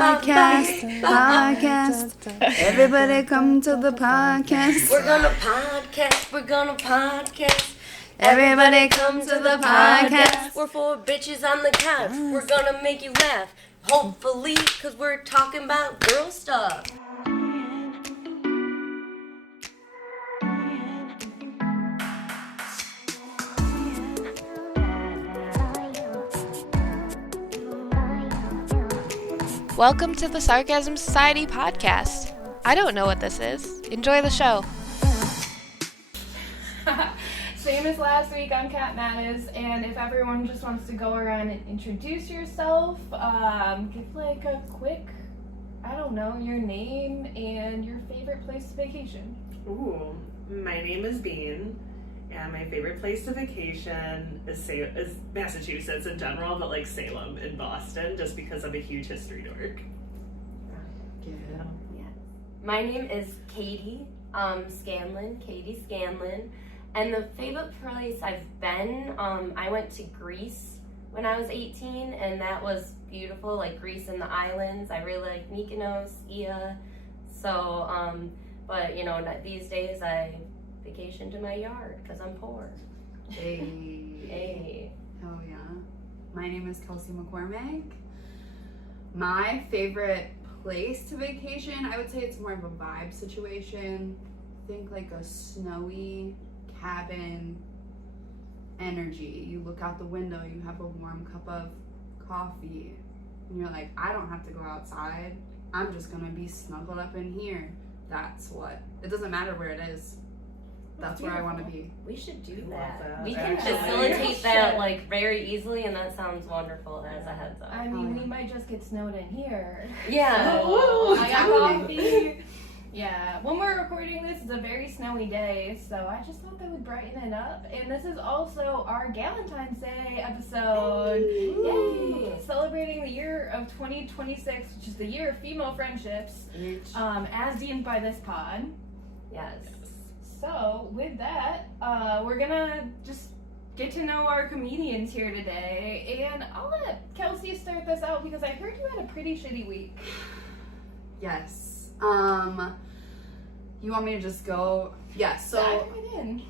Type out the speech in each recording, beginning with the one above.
Podcast. Everybody come to the podcast. We're gonna podcast. Everybody come to the podcast. We're four bitches on the couch. We're gonna make you laugh. Hopefully, cause we're talking about girl stuff. Welcome to the Sarcasm Society podcast. I don't know what this is. Enjoy the show. Same as last week, I'm Kat Mattis, and if everyone just wants to go around and introduce yourself, give like a quick, I don't know, your name and your favorite place to vacation. Ooh, my name is Bean, and my favorite place to vacation is Massachusetts in general, but like Salem in Boston, just because I'm a huge history dork. Yeah. My name is Katie Scanlon, Katie Scanlon, and the favorite place I've been, I went to Greece when I was 18, and that was beautiful, like Greece and the islands. I really like Mykonos, Ia, so, but you know, these days I vacation to my yard because I'm poor. Hey. Oh yeah. My name is Kelsey McCormick. My favorite place to vacation, I would say it's more of a vibe situation. Think like a snowy cabin energy. You look out the window, you have a warm cup of coffee, and you're like, I don't have to go outside. I'm just gonna be snuggled up in here. That's what. It doesn't matter where it is. That's where I want to be. We should do that. that. We can Actually, facilitate that like very easily, and that sounds wonderful as a heads up. I mean, we might just get snowed in here. Yeah. So, I got coffee. Yeah, when we're recording this, it's a very snowy day, so I just thought that would brighten it up. And this is also our Galentine's Day episode. Yay! Celebrating the year of 2026, which is the year of female friendships, as deemed by this pod. Yes. So, with that, we're gonna just get to know our comedians here today, and I'll let Kelsey start this out because I heard you had a pretty shitty week. Yes. You want me to just go? Yes. So dive right in.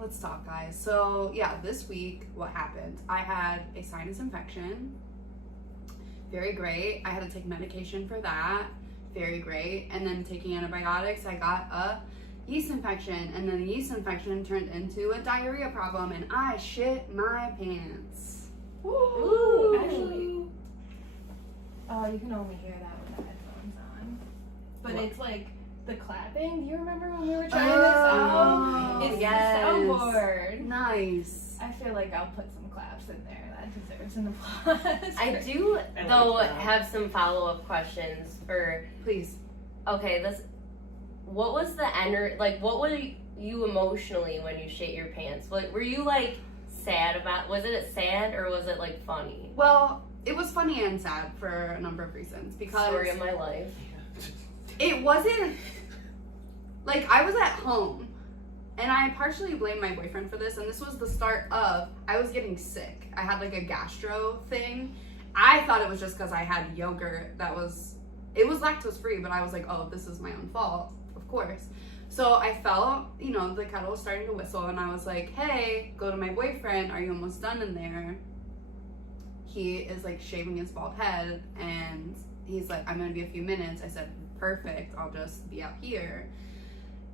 let's talk, guys. So yeah, this week what happened? I had a sinus infection. Very great. I had to take medication for that. Very great. And then taking antibiotics, I got a yeast infection, and then the yeast infection turned into a diarrhea problem, and I shit my pants. Ooh. Actually, you can only hear that with the headphones on. But What? it's like the clapping. Do you remember when we were trying this out? It's yes. the soundboard. Nice. I feel like I'll put some claps in there. That deserves an applause. I do I though like that. have some follow-up questions for. Please. Okay, what was the what were you emotionally when you shit your pants? Like, were you like sad about? Was it sad or was it like funny? Well, it was funny and sad for a number of reasons because Story of my life. it wasn't like I was at home, and I partially blame my boyfriend for this, and this was the start of I was getting sick. I had like a gastro thing. I thought it was just because I had yogurt it was lactose free, but I was like, oh, this is my own fault, of course. So I felt, the kettle was starting to whistle, and I was like, hey, go to my boyfriend, are you almost done in there? He is like shaving his bald head, and he's like, I'm gonna be a few minutes. I said, perfect, I'll just be out here.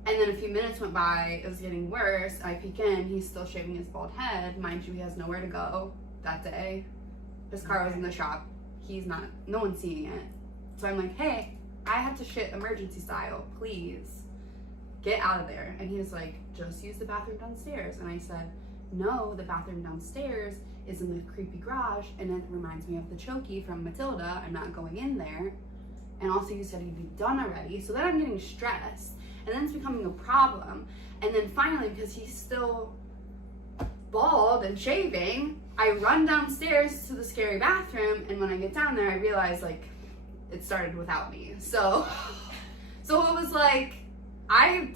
And then a few minutes went by, it was getting worse. I peek in, he's still shaving his bald head. Mind you, he has nowhere to go that day. His car was in the shop. No one's seeing it. So I'm like, hey, I have to shit emergency style, please get out of there. And he was like, just use the bathroom downstairs. And I said, no, the bathroom downstairs is in the creepy garage, and it reminds me of the Chokey from Matilda. I'm not going in there. And also you said you'd be done already. So then I'm getting stressed, and then it's becoming a problem. And then finally, because he's still bald and shaving, I run downstairs to the scary bathroom, and when I get down there, I realize like it started without me. So it was like, I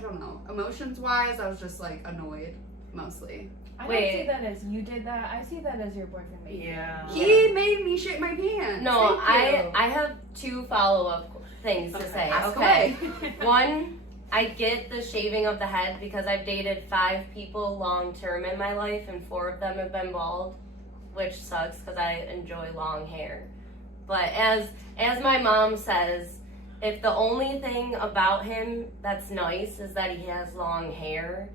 don't know, emotions wise, I was just like annoyed mostly. I Wait. don't see that as you did that. I see that as your boyfriend made you. Yeah. He made me shit my pants. No, Thank you. I have 2 follow-up things to Okay. say. Ask Okay. away. One, I get the shaving of the head because I've dated 5 people long term in my life and 4 of them have been bald, which sucks because I enjoy long hair. But as my mom says, if the only thing about him that's nice is that he has long hair,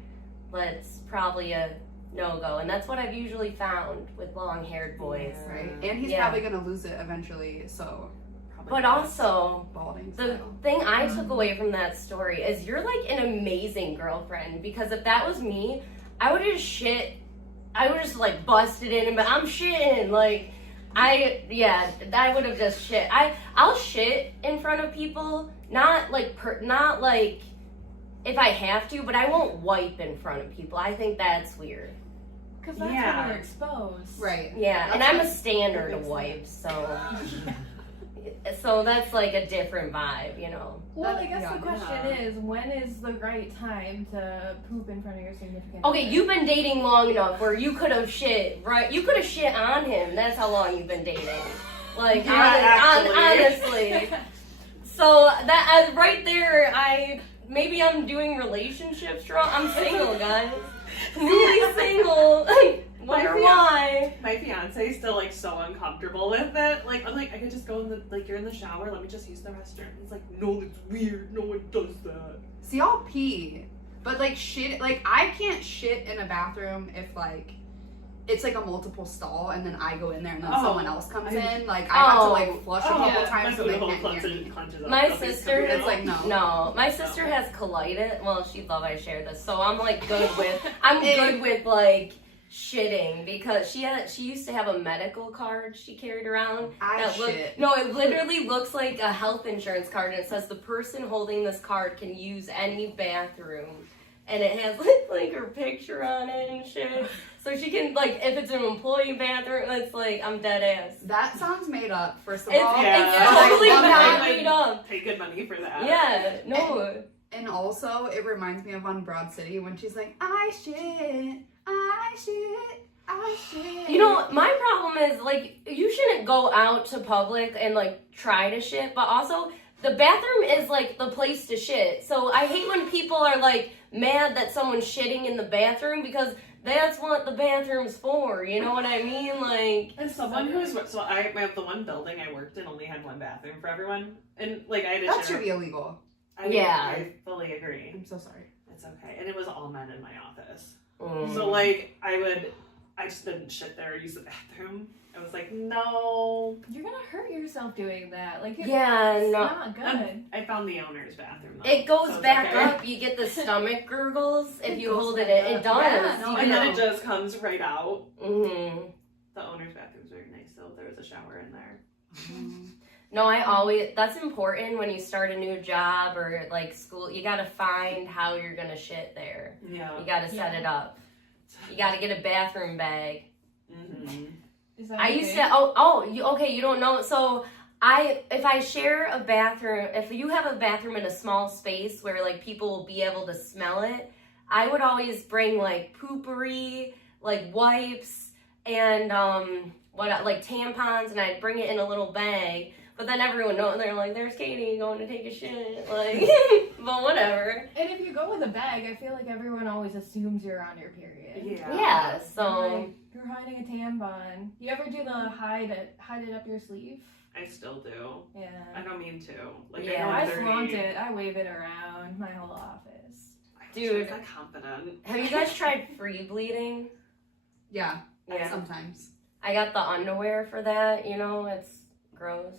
that's probably a no-go. And that's what I've usually found with long-haired boys. Right, and he's Yeah. probably gonna lose it eventually, so probably But also, balding the style. thing I took away from that story is you're like an amazing girlfriend, because if that was me, I would just shit. I would just like busted in and be, I'm shitting. Like, I would have just shit. I'll shit in front of people, not like if I have to, but I won't wipe in front of people. I think that's weird. Because that's Yeah. when you're exposed. Right. Yeah, and That's I'm a what- standard makes wipe, so that's like a different vibe, you know. Well, That- I guess yeah. the question is, when is the right time to poop in front of your significant Okay, other? you've been dating long enough where you could have shit, right? You could have shit on him. That's how long you've been dating. Like, Yeah, honestly. So that right there, maybe I'm doing relationships wrong. I'm single, guys. Newly single. Wonder why. My fiance is still like so uncomfortable with it. Like, I'm like, I could just go in the, like, you're in the shower, let me just use the restroom. He's like, no, that's weird. No one does that. See, I'll pee, but like shit, like I can't shit in a bathroom if like it's like a multiple stall and then I go in there and then Oh, someone else comes I- in. Like I have to Oh. like flush a couple yeah. times so they can't hear me. My sister It's like no. No, my sister has colitis. Well, she'd love I share this, so I'm like good with. I'm good with like shitting because she used to have a medical card she carried around. I Look, shit. no, it literally looks like a health insurance card, and it says the person holding this card can use any bathroom, and it has like her picture on it and shit. So she can, like, if it's an employee bathroom, it's like, I'm dead ass. That sounds made up. First of It's, all, Yeah. it's totally I love not it. made up. Pay good money for that. Yeah, no. And also, it reminds me of on Broad City when she's like, I shit, I shit, I shit. You know, my problem is, like, you shouldn't go out to public and, like, try to shit, but also, the bathroom is, like, the place to shit. So I hate when people are, like, mad that someone's shitting in the bathroom because that's what the bathroom's for, you know what I mean? Like, As someone who's I have the one building I worked in only had one bathroom for everyone, and like I had to That share. should be illegal. I fully agree. I'm so sorry. It's okay, and it was all men in my office. mm. So like I just didn't shit there or use the bathroom. I was like, no. You're gonna hurt yourself doing that. Like, Yeah, it's no. not good. I found the owner's bathroom though. It goes so it's back okay. up. You get the stomach gurgles if It you goes hold it back in. It up. does. Yeah, no, I And know. then it just comes right out. Mm-hmm. The owner's bathroom's very nice though. There was a shower in there. No, that's important when you start a new job or like school. You gotta find how you're gonna shit there. Yeah. You gotta set it up. You gotta get a bathroom bag. Mm-hmm. Is that I used to, you don't know. So if I share a bathroom, if you have a bathroom in a small space where like people will be able to smell it, I would always bring like poopery, like wipes and like tampons, and I'd bring it in a little bag. But then everyone knows, they're like, there's Katie going to take a shit, like, but whatever. And if you go with a bag, I feel like everyone always assumes you're on your period. Yeah. Yeah, so Like, you're hiding a tampon. You ever do the hide it up your sleeve? I still do. I Yeah. don't mean to. Like Yeah. I I know flaunt it. I wave it around my whole office. Dude. I'm confident. have you guys tried free bleeding? Yeah, Yeah. sometimes. I got the underwear for that, you know, it's gross.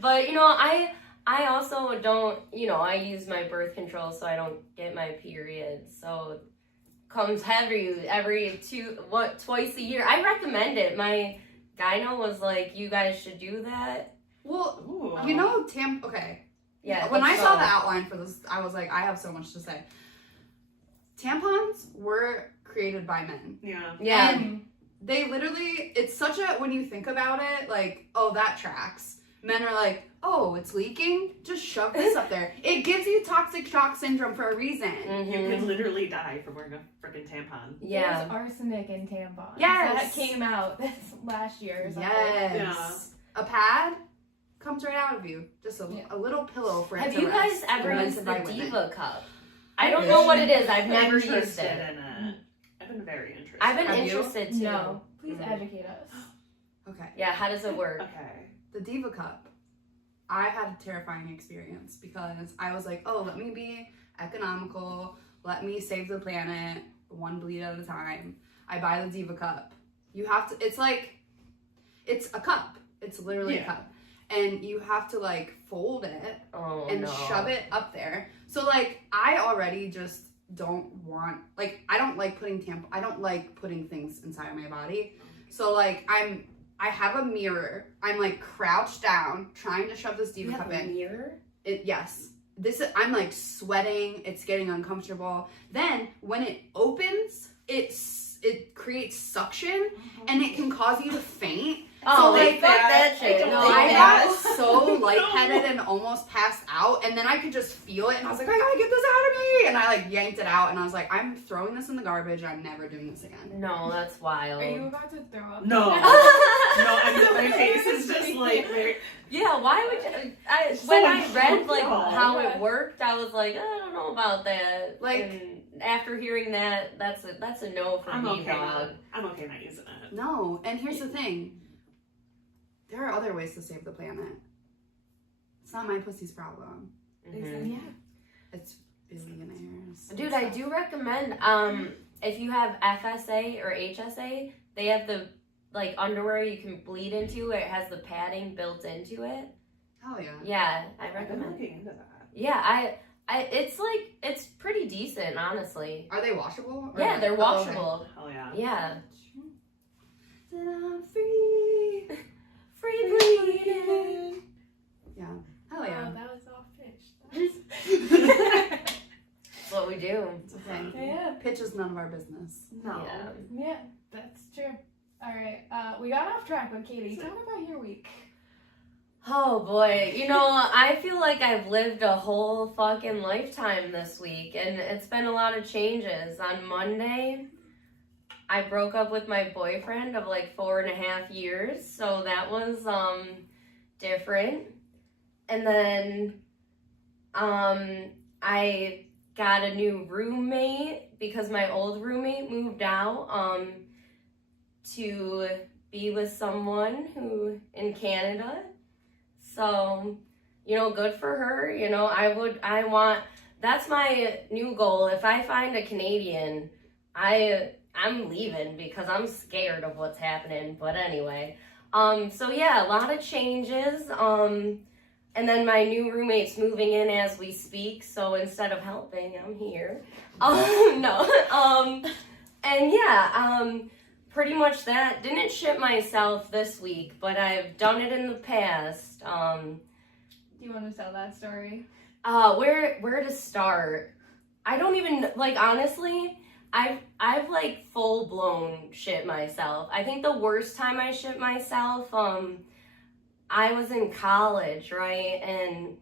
But, you know, I also don't, you know, I use my birth control so I don't get my period. So it comes heavy twice a year. I recommend it. My gyno was like, you guys should do that. Well, Ooh. you know, okay. Yeah. When I let's saw go. the outline for this, I was like, I have so much to say. Tampons were created by men. Yeah. Yeah. And they literally, it's such a, when you think about it, like, oh, that tracks. Men are like, oh, it's leaking? Just shove this up there. It gives you toxic shock syndrome for a reason. You could literally die from wearing a freaking tampon. Yeah. There's arsenic in tampons. Yes. That came out this last year or something. Yes. A pad comes right out of you. Just a little pillow for it Have to you guys rest. ever used Invented the by women. Diva cup? I don't know what it is. I've never used Interested it. in it. I've been very interested. I've been Have you? interested too. No. Please educate us. Okay. Yeah, how does it work? Okay. The Diva Cup. I had a terrifying experience because I was like, oh, let me be economical. Let me save the planet one bleed at a time. I buy the Diva Cup. You have to, it's like, it's a cup. It's literally a cup. And you have to like fold it and shove it up there. So like, I already just don't want, like, I don't like putting things inside my body. So like, I have a mirror. I'm like crouched down trying to shove this Diva Cup in. Mirror? Yes. I'm like sweating. It's getting uncomfortable. Then when it opens, it creates suction and it can cause you to faint. Oh, so like that shit. No, I got so lightheaded and almost passed out, and then I could just feel it, and I was like, I gotta get this out of me, and I like yanked it out, and I was like, I'm throwing this in the garbage. I'm never doing this again. No, that's wild. Are you about to throw up? No. My face is just like very... Yeah, why would you? When I read like uncomfortable. how it worked, I was like, I don't know about that. Like, and after hearing that, that's a no for I'm me, okay. dog. I'm okay not using it. No, and here's the thing. There are other ways to save the planet. It's not my pussy's problem. Mhm. Yeah. It's billionaires. Dude, I do recommend if you have FSA or HSA, they have the like underwear you can bleed into. It has the padding built into it. Hell yeah. Yeah, I I've been recommend. looking into that. Yeah, I it's pretty decent, honestly. Are they washable? Or Yeah, they're oh, okay. washable. Hell yeah. Yeah. Then I'm free. Free bleeding. Yeah. Hell yeah. Oh, that was off pitch. That's what we do. It's okay. Yeah. Pitch is none of our business. No. Yeah. Yeah, that's true. All right, we got off track with Katie. Talk about your week. Oh boy, I feel like I've lived a whole fucking lifetime this week, and it's been a lot of changes. On Monday, I broke up with my boyfriend of like 4.5 years, so that was different. And then I got a new roommate because my old roommate moved out to be with someone who in Canada. So, good for her. That's my new goal. If I find a Canadian, I'm leaving because I'm scared of what's happening. But anyway, so yeah, a lot of changes. And then my new roommate's moving in as we speak. So instead of helping, I'm here. No. And yeah, pretty much that. Didn't shit myself this week, but I've done it in the past. Do you want to tell that story? Where to start? I don't even, honestly, I've like full blown shit myself. I think the worst time I shit myself, I was in college, right? And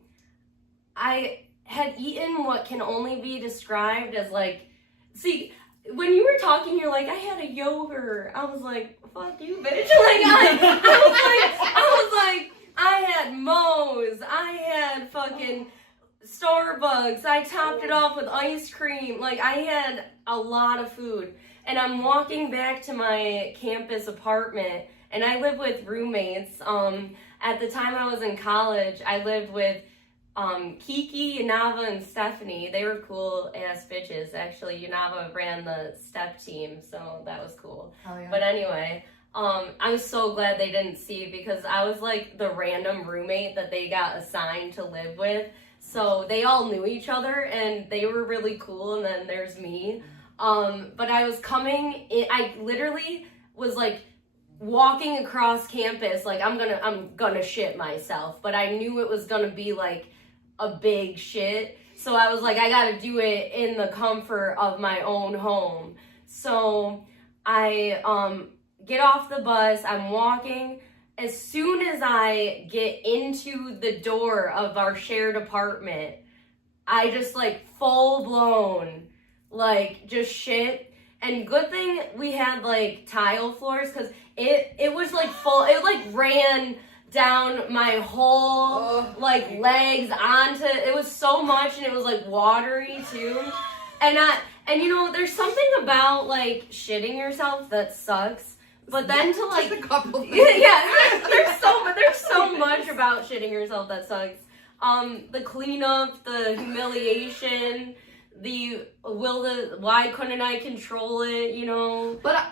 I had eaten what can only be described as when you were talking, you're like, I had a yogurt. I was like, fuck you, bitch. I had Moe's. I had fucking Starbucks. I topped it off with ice cream. I had a lot of food. And I'm walking back to my campus apartment, and I live with roommates. At the time I was in college, I lived with Kiki, Yanava, and Stephanie. They were cool ass bitches. Actually, Yanava ran the step team, so that was cool. Hell yeah. But anyway, I was so glad they didn't see because I was like the random roommate that they got assigned to live with. So they all knew each other and they were really cool. And then there's me. But I was coming in, I literally was walking across campus I'm gonna shit myself, but I knew it was gonna be a big shit, so I was I gotta do it in the comfort of my own home. So I get off the bus, I'm walking, as soon as I get into the door of our shared apartment, I just like full blown, like just shit. And good thing we had like tile floors, because it was like full, it like ran down my whole like legs onto, it was so much, and it was like watery too. And you know, there's something about like shitting yourself that sucks. But then to like, just a couple things. yeah, there's so much about shitting yourself that sucks. The cleanup, the humiliation, why couldn't I control it, you know? But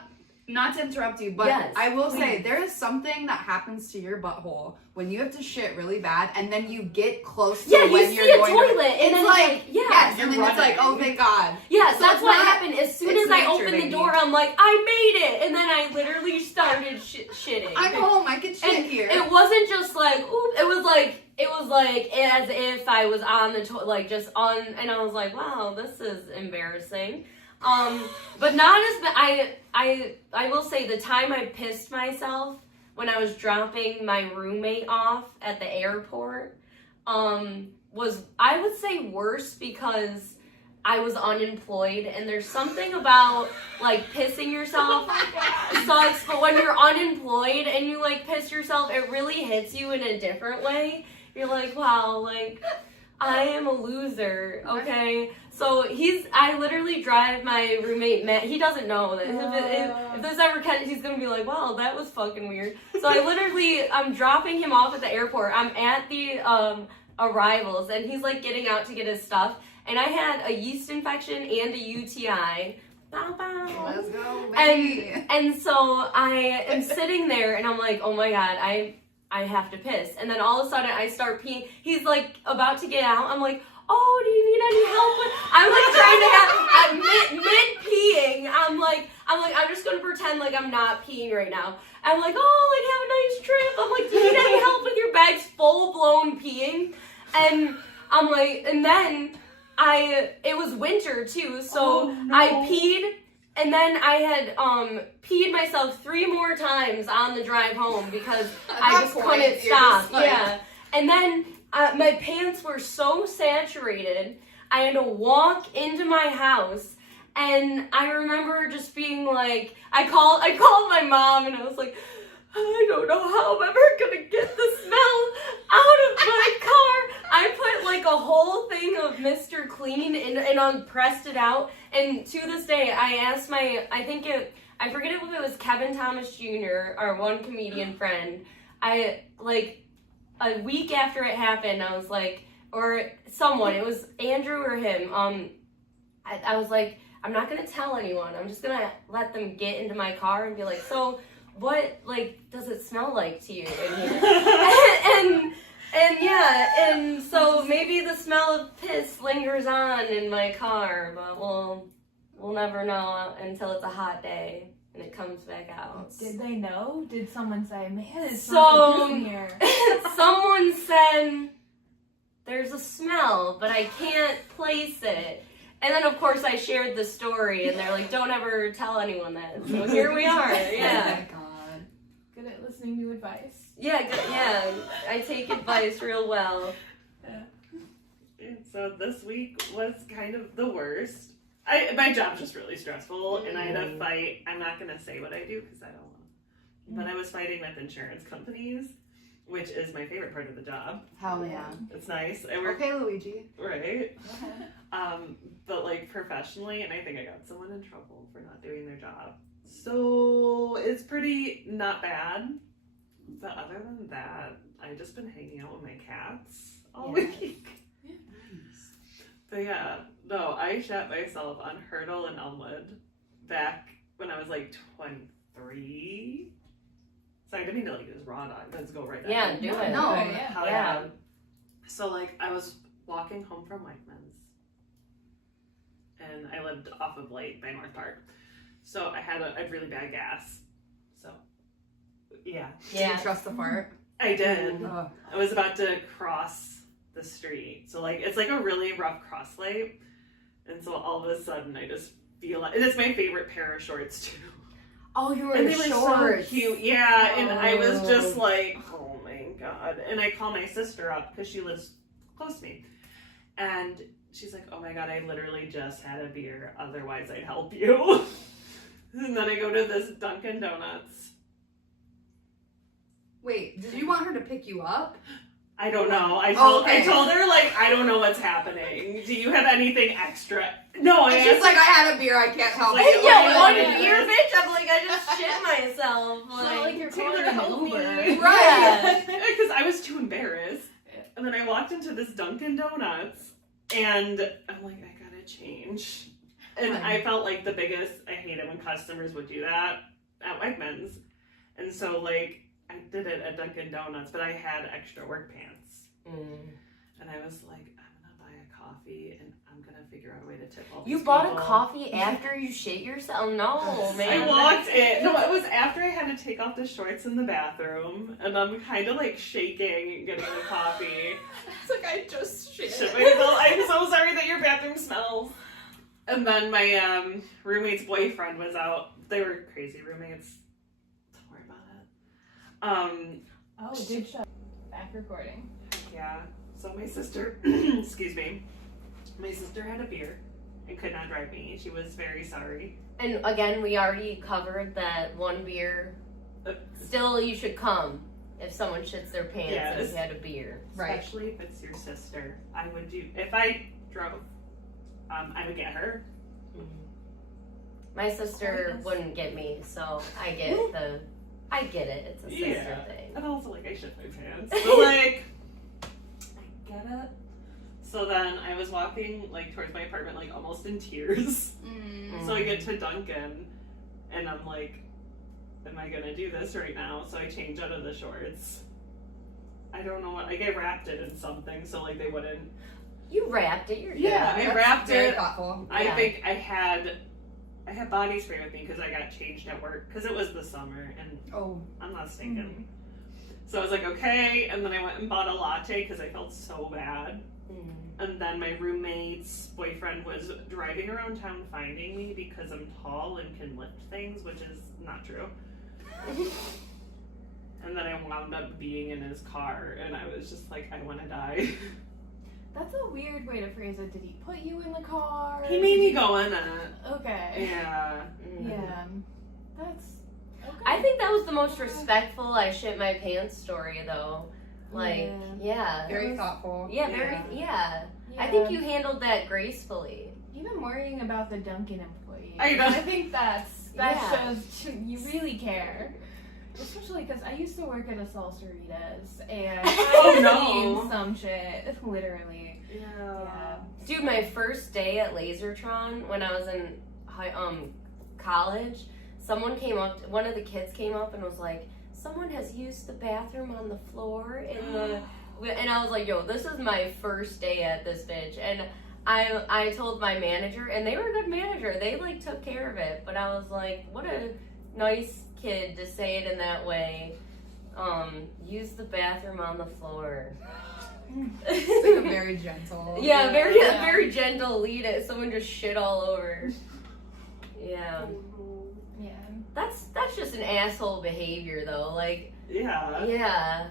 not to interrupt you, but Yes, I will say there is something that happens to your butthole when you have to shit really bad, and then you get close to when you you're see a going toilet, to, and it's then like yes, you're and then it's like, oh, thank God. Yes, So that's it's what not- happened. As soon it's as I nature, opened the baby. door, I'm like, I made it, and then I literally started shitting. I'm home. I can shit And here. it wasn't just like, oop, it was like as if I was on the toilet, like just on, and I was like, wow, this is embarrassing. But not as I will say the time I pissed myself when I was dropping my roommate off at the airport, was, I would say, worse because I was unemployed, and there's something about like pissing yourself sucks, but when you're unemployed and you like piss yourself, it really hits you in a different way. You're like, wow, like I am a loser, okay? So I literally drive my roommate Matt. He doesn't know that if this ever catches, he's gonna be like, wow, that was fucking weird. So I'm dropping him off at the airport. I'm at the arrivals, and he's like getting out to get his stuff. And I had a yeast infection and a UTI. Bow, bow. Let's go, baby. And so I am sitting there, and I'm like, oh my God, I have to piss. And then all of a sudden I start peeing. He's like about to get out. I'm like, oh, do you need any help? I'm like trying to mid peeing. I'm just gonna pretend like I'm not peeing right now. I'm like, oh, like have a nice trip. I'm like, do you need any help with your bags? Full blown peeing. And I'm like, and then it was winter too, so I peed. And then I had peed myself 3 more times on the drive home because I just couldn't stop. Yeah. And then my pants were so saturated, I had to walk into my house. And I remember just being like, I called my mom, and I was like, I don't know how I'm ever gonna get the smell out of my car. I put like a whole thing of Mr. Clean and pressed it out. And to this day, I asked I forget if it was Kevin Thomas Jr., our one comedian friend. A week after it happened, I was like, or someone, it was Andrew or him. I was like, I'm not gonna tell anyone. I'm just gonna let them get into my car and be like, so what, like, does it smell like to you in here? and so maybe the smell of piss lingers on in my car, but we'll never know until it's a hot day and it comes back out. Did they know? Did someone say, man, it So- smells like piss in here? Someone said, there's a smell, but I can't place it. And then, of course, I shared the story, and they're like, don't ever tell anyone that. So here we are, yeah. Oh my God. Good at listening to advice. Yeah, I take advice real well. And so this week was kind of the worst. My job's just really stressful, and I had a fight. I'm not going to say what I do because I don't want to. But I was fighting with insurance companies, which is my favorite part of the job. Hell yeah. It's nice. I work, Okay, Luigi. right? But like professionally, and I think I got someone in trouble for not doing their job. So it's pretty not bad. But other than that, I've just been hanging out with my cats all week. Yeah. But yeah, no, I shot myself on Hurdle and Elmwood back when I was like 23. Sorry, I didn't mean to like just raw dog. Let's go right Yeah, there. do it. No. Yeah. Hell Yeah. So like I was walking home from Wegmans, and I lived off of Light by North Park. So I had really bad gas. So yeah. Did you trust the fart? I did. Oh. I was about to cross the street. So like it's like a really rough cross light. And so all of a sudden I just feel like, and it's my favorite pair of shorts too. Oh, you were And in they were shorts. so cute. Yeah, and I was Oh. just like, oh my god. And I call my sister up because she lives close to me. And she's like, oh my god, I literally just had a beer. Otherwise, I'd help you. And then I go to this Dunkin' Donuts. Wait, did you want her to pick you up? I don't know. I okay. told her, like, I don't know what's happening. Do you have anything extra? No, I And asked she's like, I had a beer, I can't help Like, you. Yeah, one Yeah. beer, bitch. I'm like, I just shit myself. It's not like you're calling Taylor, an help me. Uber. Right. Because I was too embarrassed. And then I walked into this Dunkin' Donuts, and I'm like, I gotta change. And I felt like the biggest, I hate it when customers would do that at Wegmans. And so, like, I did it at Dunkin' Donuts, but I had extra work pants. And I was like, I'm gonna buy a coffee, and I'm gonna figure out a way to tip all these You bought people. a coffee after you shit yourself? No, man. I walked in. No, it was after I had to take off the shorts in the bathroom, and I'm kind of like shaking getting the coffee. It's like, I just shit. Shit myself. I'm so sorry that your bathroom smells. And then my roommate's boyfriend was out. They were crazy roommates. Don't worry about it. Oh, good shot. Back recording. Yeah. So my sister, excuse me, my sister had a beer and could not drive me. She was very sorry. And again, we already covered that one beer. Still, you should come if someone shits their pants and Yes. you had a beer. Right. Especially if it's your sister. I would do, if I drove, I would get her. My sister wouldn't get me, so I get it. It's a sister Yeah. thing. And also, like, I shit my pants. But, like, I get it. So then I was walking, like, towards my apartment, like, almost in tears. So I get to Dunkin', and I'm like, am I gonna do this right now? So I change out of the shorts. I don't know what, like, I wrapped it in something so, like, they wouldn't. You wrapped it. You're good. Yeah, I wrapped Very it. thoughtful. I Yeah. think I had body spray with me because I got changed at work because it was the summer and Oh. I'm not stinking. So I was like, okay, and then I went and bought a latte because I felt so bad. And then my roommate's boyfriend was driving around town finding me because I'm tall and can lift things, which is not true. And then I wound up being in his car, and I was just like, I want to die. That's a weird way to phrase it. Did he put you in the car? He made me go in it. Okay. Yeah. Yeah. That's okay. I think that was the most respectful I shit my pants story, though. Like, yeah. Very thoughtful. Yeah, very, yeah. I think you handled that gracefully. Even worrying about the Dunkin' employee. I know. I think that Yeah. shows you really care. Especially because I used to work at a Salsaritas and Oh, I've no. seen some shit, literally. Yeah. Dude, my first day at Lasertron when I was in college, one of the kids came up and was like, someone has used the bathroom on the floor in the, and I was like, yo, this is my first day at this bitch. And I told my manager, and they were a good manager. They like took care of it, but I was like, what a nice kid to say it in that way. Use the bathroom on the floor. It's like a very gentle. Yeah, very gentle lead it. Someone just shit all over. Yeah. Yeah. That's just an asshole behavior though. Like, Yeah. yeah.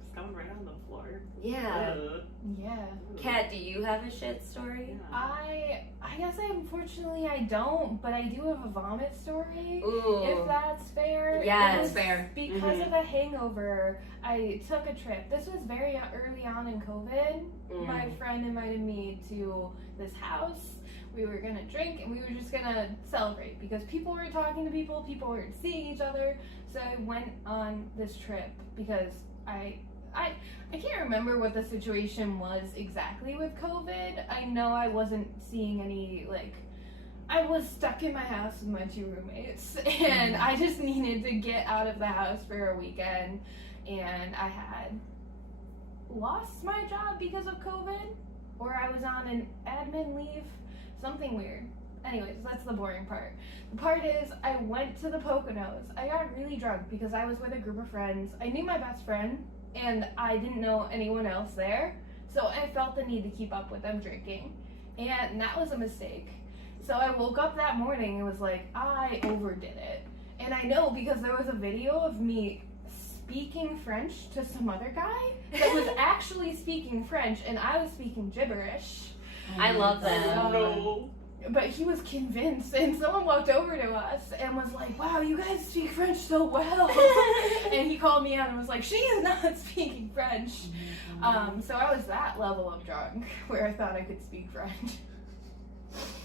It's coming right on the floor. Yeah. Ugh. Yeah. Kat, do you have a shit story? I guess unfortunately I don't, but I do have a vomit story. Ooh. If that's fair. Yes. It was Fair. Because of a hangover, I took a trip. This was very early on in COVID. My friend invited me to this house. We were gonna drink and we were just gonna celebrate because people were talking to people weren't seeing each other. So I went on this trip because I can't remember what the situation was exactly with COVID. I know I wasn't seeing any, like, I was stuck in my house with my two roommates and I just needed to get out of the house for a weekend, and I had lost my job because of COVID, or I was on an admin leave, something weird. Anyways, that's the boring part. The part is, I went to the Poconos. I got really drunk because I was with a group of friends. I knew my best friend, and I didn't know anyone else there, so I felt the need to keep up with them drinking, and that was a mistake. So I woke up that morning and was like, I overdid it, And I know because there was a video of me speaking French to some other guy that was actually speaking French, and I was speaking gibberish. I love that. No. But he was convinced, and someone walked over to us and was like, wow, you guys speak French so well. And he called me out and was like, she is not speaking French. So I was that level of drunk where I thought I could speak French.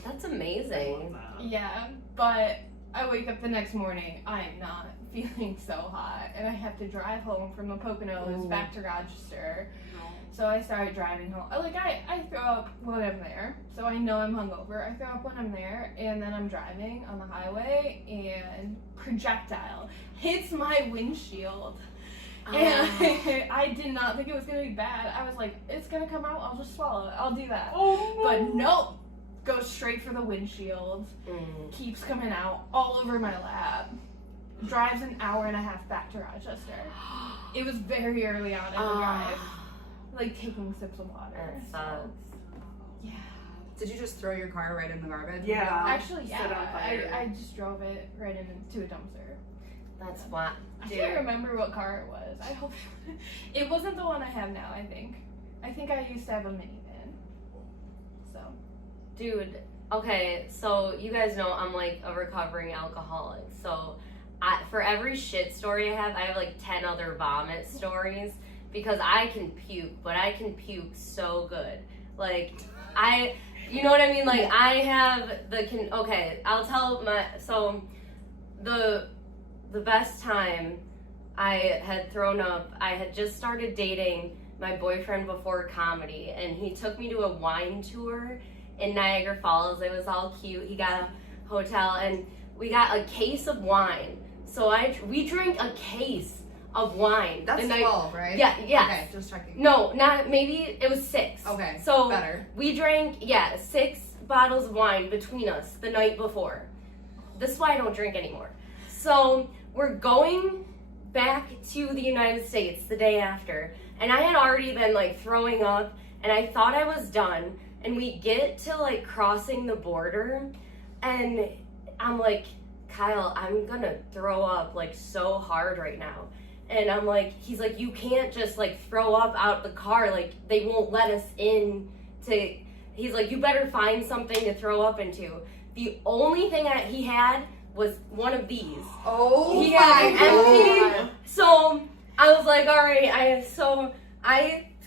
That's I amazing. love that. Yeah, but I wake up the next morning, I am not feeling so hot, and I have to drive home from the Poconos back to Rochester. So I started driving home. I throw up when I'm there, so I know I'm hungover. I throw up when I'm there, and then I'm driving on the highway, and projectile hits my windshield. And I did not think it was gonna be bad. I was like, it's gonna come out, I'll just swallow it, I'll do that. Oh, no. But nope, goes straight for the windshield, keeps coming out all over my lap. Drives an hour and a half back to Rochester. It was very early on in the drive. Like taking sips of water. That sucks. Yeah. Did you just throw your car right in the garbage? Yeah. Actually, Set on yeah. fire. I just drove it right into a dumpster. That's what. I can't remember what car it was. I hope it wasn't the one I have now. I think I used to have a minivan. So. Dude, okay, so you guys know I'm like a recovering alcoholic. So for every shit story I have like 10 other vomit stories because I can puke, but I can puke so good. Like, you know what I mean? Like, I have okay, I'll tell the best time I had thrown up, I had just started dating my boyfriend before comedy, and he took me to a wine tour in Niagara Falls. It was all cute. He got a hotel, and we got a case of wine. So we drank a case of wine. That's 12, right? Yeah. Okay, just checking. No, not maybe it was 6. Okay, so better. We drank 6 bottles of wine between us the night before. This is why I don't drink anymore. So we're going back to the United States the day after, and I had already been like throwing up, and I thought I was done. And we get to like crossing the border, and I'm like, Kyle, I'm gonna throw up like so hard right now. And I'm like, he's like, you can't just like throw up out the car, like they won't let us in to, he's like, you better find something to throw up into. The only thing he had was one of these. Oh, he had an God. empty. So I was like, all right, I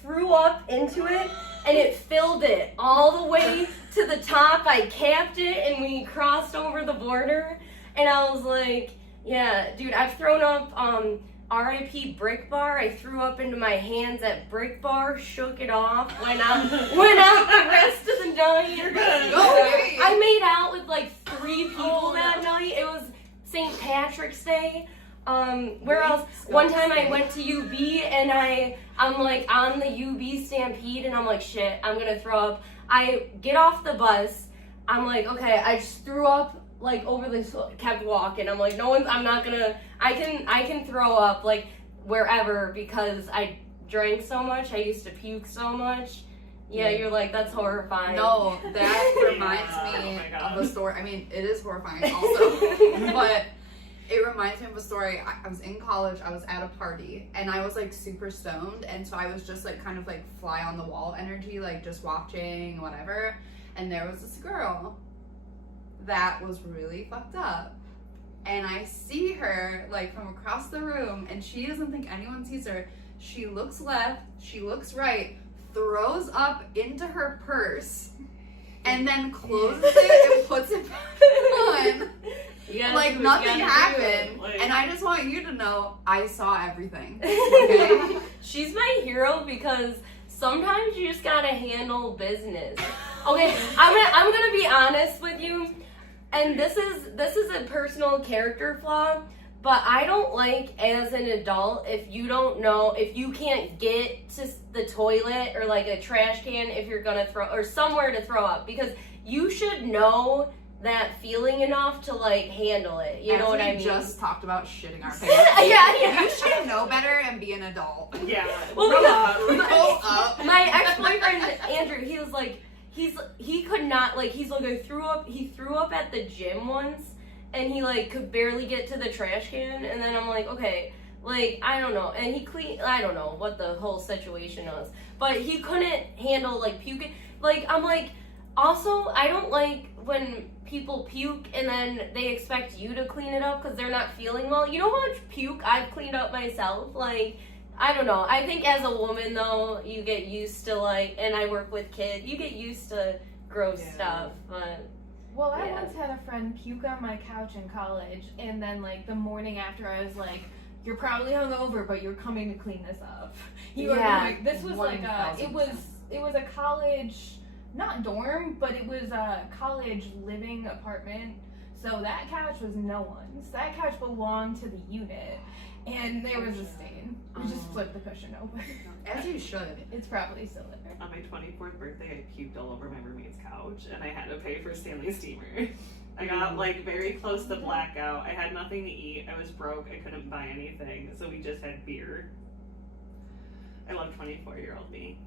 threw up into it, and it filled it all the way to the top. I capped it, and we crossed over the border, and I was like, yeah, dude, I've thrown up, RIP Brick Bar. I threw up into my hands at Brick Bar, shook it off, went out the rest of the night. You're good. I made out with like 3 people that night. It was St. Patrick's Day. Where else? One time I went to UB, and I'm like on the UB Stampede, and I'm like, shit, I'm gonna throw up. I get off the bus. I'm like, okay, I just threw up like over this, kept walking. I'm like, I'm not gonna, I can throw up like wherever because I drank so much. I used to puke so much. Yeah, you're like, that's horrifying. No, that reminds me of a story. I mean, it is horrifying also, but it reminds me of a story. I was in college, I was at a party, and I was like super stoned, and so I was just like kind of like fly on the wall energy, like just watching, whatever. And there was this girl that was really fucked up. And I see her like from across the room, and she doesn't think anyone sees her. She looks left, she looks right, throws up into her purse, and then closes it and puts it back on. Like nothing happened. And I just want you to know I saw everything. Okay? She's my hero because sometimes you just gotta handle business. Okay, I'm gonna be honest with you, and this is a personal character flaw, but I don't like as an adult if you can't get to the toilet or like a trash can if you're gonna throw, or somewhere to throw up, because you should know that feeling enough to like handle it. You know what I mean? We just talked about shitting our pants. yeah. You should know better and be an adult. Yeah. Well, Grow up. My ex-boyfriend Andrew, he was like, he could not, like, he's like, he threw up at the gym once, and he like could barely get to the trash can, and then I'm like, okay, like I don't know, and I don't know what the whole situation was, but he couldn't handle like puking. Like I'm like, also I don't like when people puke and then they expect you to clean it up because they're not feeling well. You know how much puke I've cleaned up myself? Like, I don't know. I think as a woman, though, you get used to, like, and I work with kids, you get used to gross stuff, but... Well, I once had a friend puke on my couch in college, and then, like, the morning after, I was like, you're probably hungover, but you're coming to clean this up. You were like, this was like it was a college... Not dorm, but it was a college living apartment. So that couch was no one's. That couch belonged to the unit. And there was a stain. We just flipped the cushion open. As you should. It's probably still there. On my 24th birthday, I puked all over my roommate's couch, and I had to pay for Stanley steamer. I got like very close to blackout. I had nothing to eat. I was broke. I couldn't buy anything, so we just had beer. I love 24-year-old me.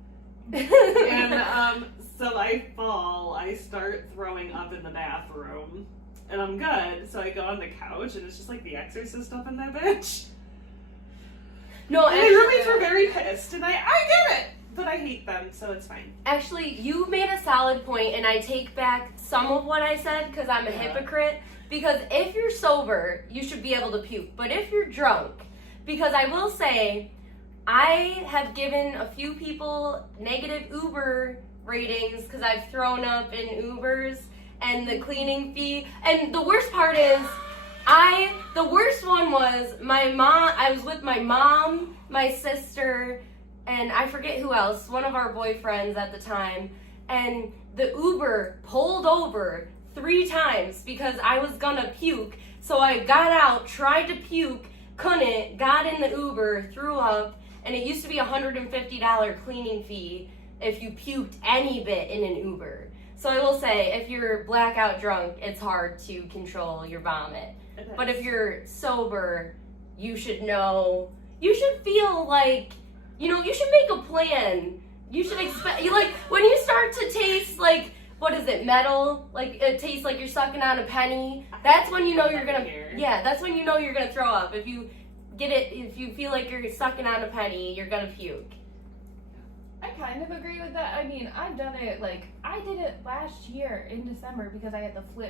And so I fall, I start throwing up in the bathroom, and I'm good, so I go on the couch, and it's just like The Exorcist up in that bitch. No, and my roommates were very pissed, and I get it, but I hate them, so it's fine. Actually, you made a solid point, and I take back some of what I said, because I'm a hypocrite, because if you're sober, you should be able to puke, but if you're drunk, because I will say, I have given a few people negative Uber ratings because I've thrown up in Ubers and the cleaning fee. And the worst part is, the worst one was my mom. I was with my mom, my sister, and I forget who else, one of our boyfriends at the time. And the Uber pulled over 3 times because I was gonna puke. So I got out, tried to puke, couldn't, got in the Uber, threw up. And it used to be a $150 cleaning fee if you puked any bit in an Uber. So I will say, if you're blackout drunk, it's hard to control your vomit. But if you're sober, you should know, you should feel like, you should make a plan. You should expect, like, when you start to taste, like, what is it, metal? Like, it tastes like you're sucking on a penny. That's when you know you're gonna, that's when you know you're gonna throw up. If you feel like you're sucking on a penny, you're gonna puke. I kind of agree with that. I mean, I've done it, like, I did it last year in December because I had the flu.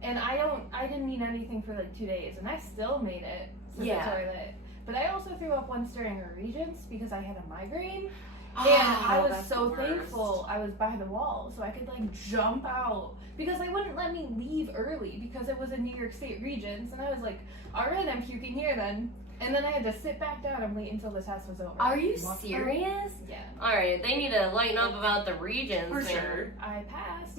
And I didn't eat anything for like 2 days, and I still made it to the toilet. But I also threw up once during a Regents because I had a migraine. And I was so thankful I was by the wall so I could like jump out because they wouldn't let me leave early because it was a New York State Regents, and I was like, alright, I'm puking here then. And then I had to sit back down and wait until the test was over. Are you serious? Yeah. Alright, they need to lighten up about the Regents. For sure. I passed.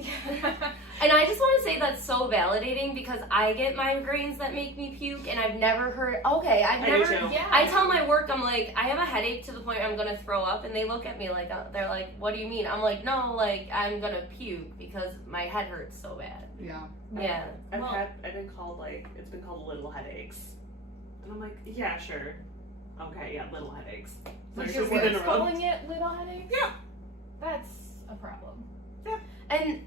And I just want to say that's so validating because I get migraines that make me puke, and I've never heard. Okay, I've never. Yeah. I tell my work, I'm like, I have a headache to the point I'm gonna throw up, and they look at me like, they're like, what do you mean? I'm like, no, like I'm gonna puke because my head hurts so bad. Yeah. Yeah. I've been called it's been called little headaches, and I'm like, yeah, sure, okay, yeah, little headaches. So Like your work's calling it little headaches? Yeah. That's a problem. And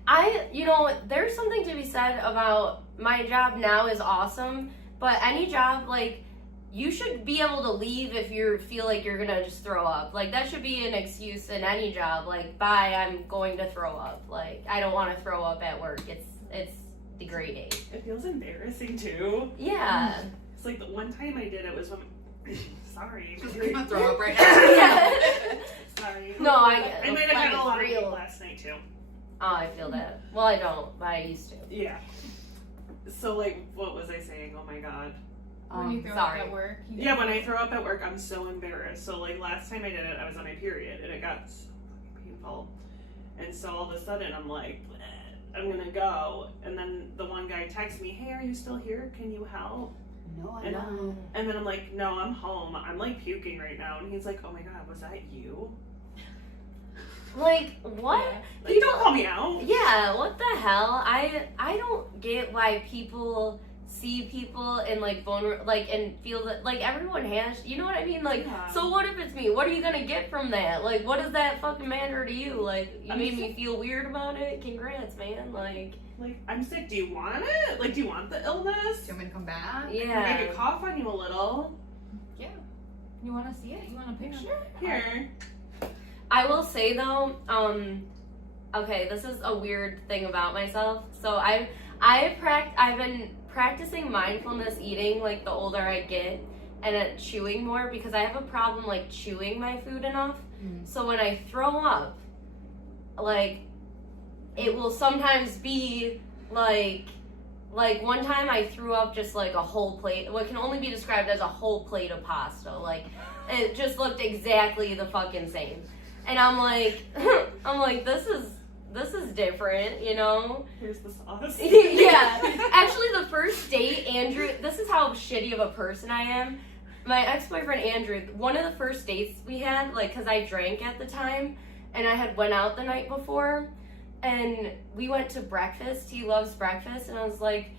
there's something to be said about my job now is awesome, but any job, like, you should be able to leave if you feel like you're gonna just throw up. Like, that should be an excuse in any job. Like, bye, I'm going to throw up. Like, I don't want to throw up at work. It's degrading. It feels embarrassing too. Yeah. It's like the one time I did it was when. Sorry. You're gonna throw up right now. Sorry. No, I might have had a lot of real last night too. Oh, I feel that. Well, I don't, but I used to. Yeah. So, like, what was I saying? Oh my god. When you throw sorry. up at work. Yeah, when I throw up at work, I'm so embarrassed. So, like, last time I did it, I was on my period, and it got so painful. And so all of a sudden, I'm like, bleh, I'm gonna go. And then the one guy texts me, hey, are you still here? Can you help? No, I know. And then I'm like, no, I'm home. I'm, like, puking right now. And he's like, oh my god, was that you? Like, what? Yeah. Like, don't call me out. Yeah, what the hell? I don't get why people see people and like and feel that like everyone has, you know what I mean? Like, so what if it's me? What are you gonna get from that? Like, what does that fucking matter to you? Like, you made me feel weird about it. Congrats, man. Like, like, I'm sick. Do you want it? Like, do you want the illness? Do you want me to come back? Yeah. Make a cough on you a little. Yeah. You want to see it? You want a picture? Here. I will say though, okay, this is a weird thing about myself. So I've been practicing mindfulness eating like the older I get, and at chewing more because I have a problem like chewing my food enough. So when I throw up, like it will sometimes be like one time I threw up just like a whole plate, what can only be described as a whole plate of pasta. Like it just looked exactly the fucking same. And I'm like this is different, you know? Here's the sauce. Yeah. Actually, the first date, Andrew, this is how shitty of a person I am. My ex-boyfriend, Andrew, one of the first dates we had, like, because I drank at the time, and I had went out the night before, and we went to breakfast. He loves breakfast, and I was like,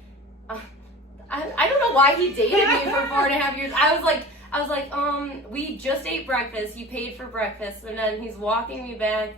I don't know why he dated me for 4.5 years. I was like, we just ate breakfast. He paid for breakfast, and then he's walking me back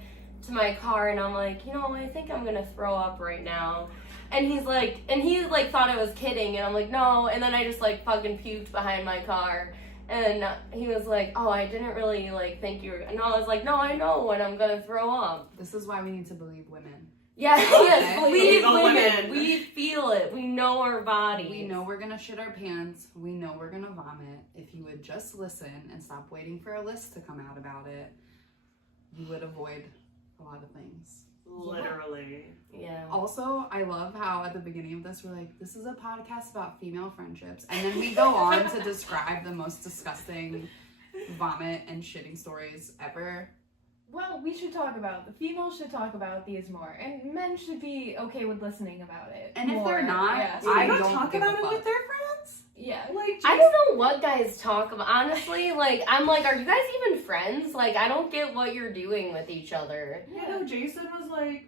to my car, and I'm like, you know, I think I'm gonna throw up right now. And he thought I was kidding, and I'm like, no. And then I just like fucking puked behind my car, and he was like, oh, I didn't really like think you were. And I was like, no, I know when I'm gonna throw up. This is why we need to believe women. Yeah, yes, believe Believe women. women. We feel it. We know our bodies. We know we're gonna shit our pants. We know we're gonna vomit. If you would just listen and stop waiting for a list to come out about it, you would avoid a lot of things. Literally. Yeah. Also, I love how at the beginning of this, we're like, this is a podcast about female friendships. And then we go on to describe the most disgusting vomit and shitting stories ever. Well, we should talk about, the females should talk about these more, and men should be okay with listening about it. And if more. they're not, yeah. I don't don't talk give a about it fuck. with their friends. Yeah. Like, I don't know what guys talk about. Honestly, like, I'm like, are you guys even friends? Like, I don't get what you're doing with each other. You know, Jason was like,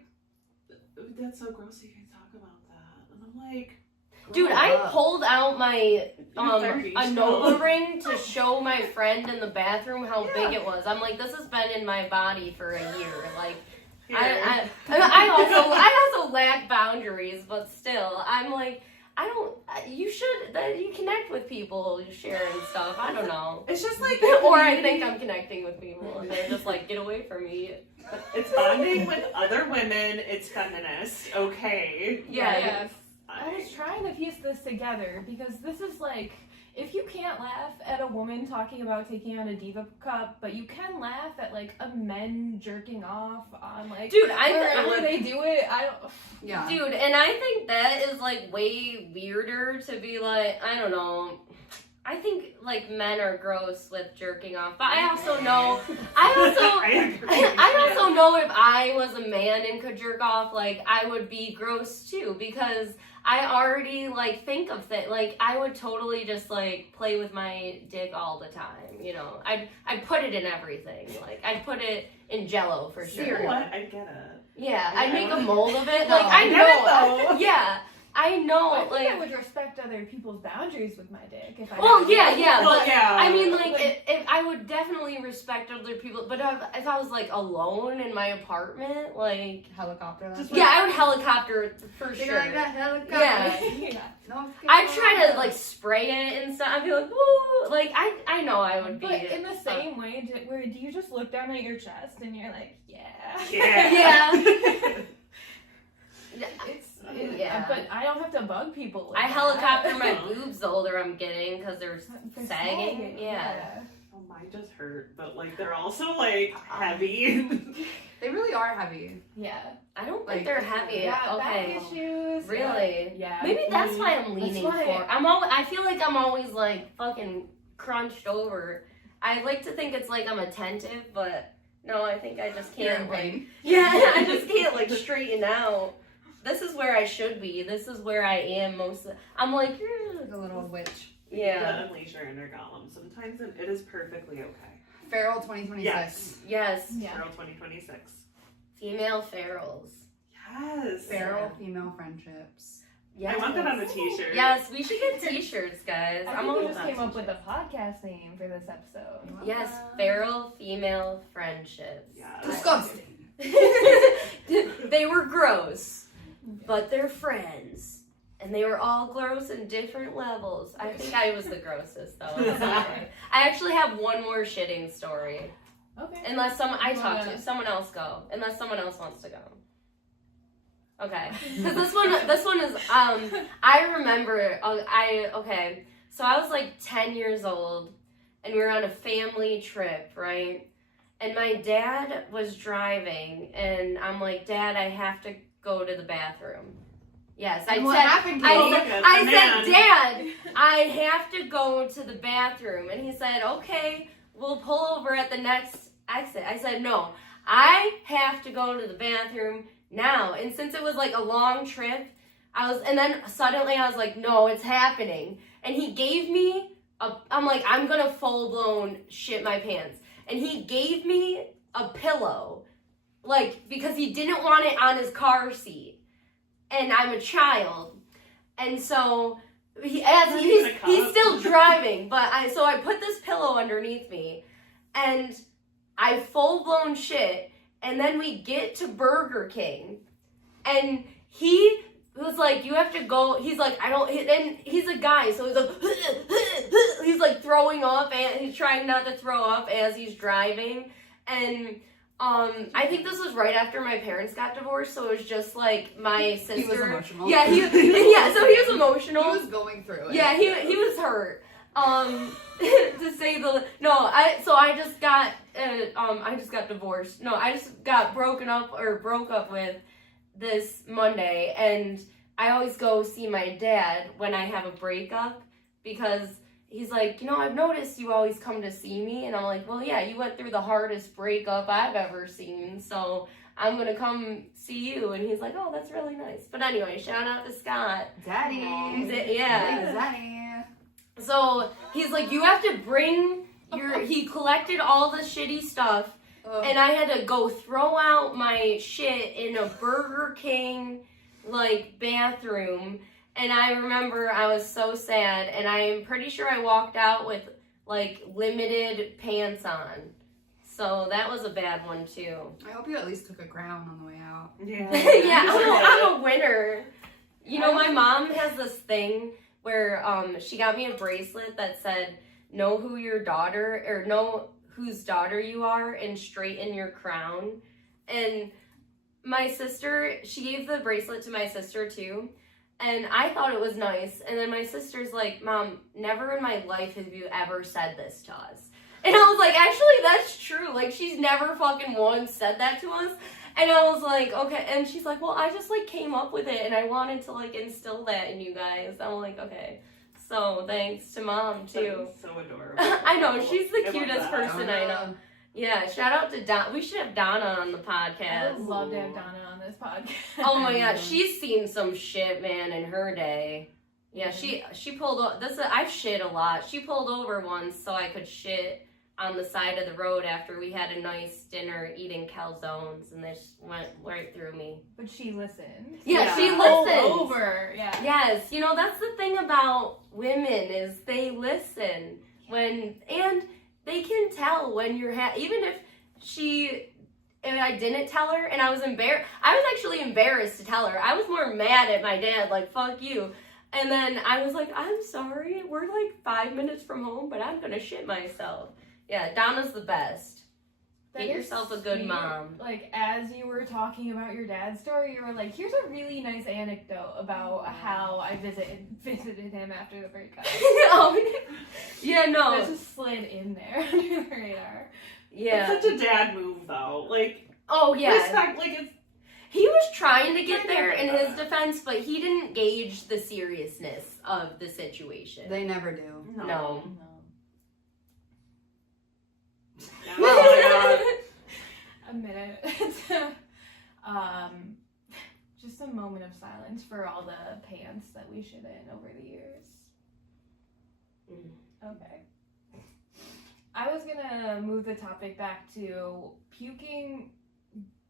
that's so gross you can talk about that. And I'm like, Dude, Grow I up. pulled out my You're 30, a so- Nova ring to show my friend in the bathroom how Yeah. big it was. I'm like, this has been in my body for a year. Like, here. I also lack boundaries, but still, I'm like, you connect with people, you sharing stuff. I don't know. It's just like, Or I think I'm connecting with people, and they're just like, get away from me. it's bonding with other women. It's feminist. Okay. Yeah. Yes. I was trying to piece this together because this is like, if you can't laugh at a woman talking about taking out a diva cup, but you can laugh at like a men jerking off on like, Dude, wherever they do it, I don't. Yeah. Dude, and I think that is like way weirder to be like, I don't know. I think like men are gross with jerking off, but I also know, I agree. I also know if I was a man and could jerk off, like I would be gross too, because I already like think of things, like I would totally just like play with my dick all the time, you know. I'd put it in everything, like I'd put it in Jello for You sure. know what? I get it. Yeah, I'd make a mold of it, No, like I I get know, it, though. yeah. I know, I think like, I would respect other people's boundaries with my dick if I. well, had yeah, it. yeah, Well, but yeah. I mean, like, if I would definitely respect other people, but if I was, like, alone in my apartment, like, Helicopter. Just yeah, I would helicopter for sure. helicopter. Yeah. Yeah. No, I'd try to, like, spray it and stuff. I'd be like, woo! Like, I know I would be. But in the same way, do you just look down at your chest and you're like, yeah. Yeah. Yeah. But I don't have to bug people. I Like helicopter my that. boobs the older I'm getting because they're For sagging. Yeah. Oh, mine just hurt, but like they're also like heavy. They really are heavy. Yeah. I don't Like, think they're heavy. Yeah. Okay. Back issues. Really? Yeah. Maybe that's why I'm leaning why- for. I feel like I'm always like fucking crunched over. I like to think it's like I'm attentive, but no, I think I just You're in can't. Like, pain. yeah, I just can't like straighten out. This is where I should be. This is where I am most. I'm like, Like a little witch. yeah, To unleash your inner golem. Sometimes it is perfectly okay. Feral 2026. yes, Yeah. Girl 2026. female ferals. Yes. Feral female friendships. Yes. I want that on a t-shirt. Yes, we should get t-shirts, guys. I I'm think all we just about came up with t-shirts. a podcast name for this episode. Yes, feral female friendships. Yes. Disgusting. They were gross. but they're friends. And they were all gross in different levels. I think I was the grossest, though. It's okay. I actually have one more shitting story. Okay. Unless someone else go. Unless someone else wants to go. Okay. Because this one is, I remember, okay. So I was like 10 years old, and we were on a family trip, right? And my dad was driving, and I'm like, Dad, I have to go to the bathroom. Yes, And what happened, Katie? I said, Dad, I have to go to the bathroom. And he said, okay, we'll pull over at the next exit. I said, no, I have to go to the bathroom now. And since it was like a long trip, and then suddenly I was like, no, it's happening. And he gave me I'm like, I'm gonna full blown shit my pants. And he gave me a pillow, like, because he didn't want it on his car seat. And I'm a child, and so he's still driving. But I put this pillow underneath me, and I full blown shit. And then we get to Burger King, and he was like, "You have to go." He's like, "I don't." And he's a guy, so he's like, he's like throwing up, and he's trying not to throw up as he's driving, and. I think this was right after my parents got divorced, so it was just like my sister. He was emotional. Yeah, so he was emotional. He was going through it. Yeah, he was hurt. To say the I just got divorced. No, I just got broke up with this Monday, and I always go see my dad when I have a breakup because. He's like, I've noticed you always come to see me. And I'm like, well, yeah, you went through the hardest breakup I've ever seen. So I'm going to come see you. And he's like, oh, that's really nice. But anyway, shout out to Scott. Daddy. Yeah. Daddy. So he's like, you have to bring he collected all the shitty stuff. And I had to go throw out my shit in a Burger King, like, bathroom. And I remember I was so sad, and I'm pretty sure I walked out with, like, limited pants on. So that was a bad one, too. I hope you at least took a crown on the way out. Yeah. Yeah, I'm a winner. My mom has this thing where she got me a bracelet that said, know whose daughter you are and straighten your crown. And my sister, she gave the bracelet to my sister, too. And I thought it was nice. And then my sister's like, Mom, never in my life have you ever said this to us. And I was like, actually, that's true. Like, she's never fucking once said that to us. And I was like, okay. And she's like, well, I just, like, came up with it. And I wanted to, like, instill that in you guys. I'm like, okay. So, thanks to Mom, too. That's so adorable. I know. She's the cutest person I know. Donna. Yeah, shout out to Donna. We should have Donna on the podcast. I would love to have Donna on this podcast. Oh my god, she's seen some shit, man, in her day. Yeah, she pulled I've shit a lot. She pulled over once so I could shit on the side of the road after we had a nice dinner eating calzones, and they just went right through me. But she listened. Yeah, she Pulled listens. over. Yeah. Yes, that's the thing about women is they listen and they can tell when you're even if I didn't tell her, and I was embarrassed. I was actually embarrassed to tell her. I was more mad at my dad, like, fuck you. And then I was like, I'm sorry, we're like 5 minutes from home, but I'm gonna shit myself. Yeah, Donna's the best. Get yourself a good mom. Like, as you were talking about your dad's story, you were like, here's a really nice anecdote about how I visited him after the breakup. Yeah, no. That just slid in there under the radar. Yeah. It's such a dad move, though. Like, oh, yeah. Respect, like, it's... He was trying to get there in his defense, but he didn't gauge the seriousness of the situation. They never do. No. Oh my god. A minute. Just a moment of silence for all the pants that we shit in over the years. Okay. I was gonna move the topic back to puking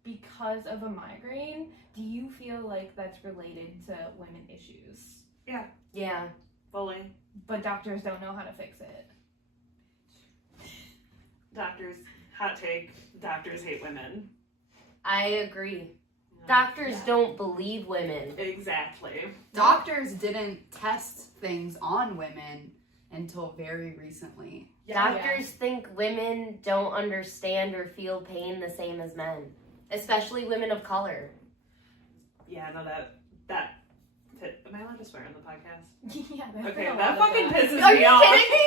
because of a migraine. Do you feel like that's related to women issues? Yeah. Yeah. Fully. But doctors don't know how to fix it. Doctors, hot take, doctors hate women. I agree. Doctors don't believe women. Exactly. Doctors didn't test things on women until very recently. Doctors think women don't understand or feel pain the same as men, especially women of color. Yeah, no, that. Am I allowed to swear on the podcast? Yeah. Okay, that fucking pisses Are me you off. kidding me?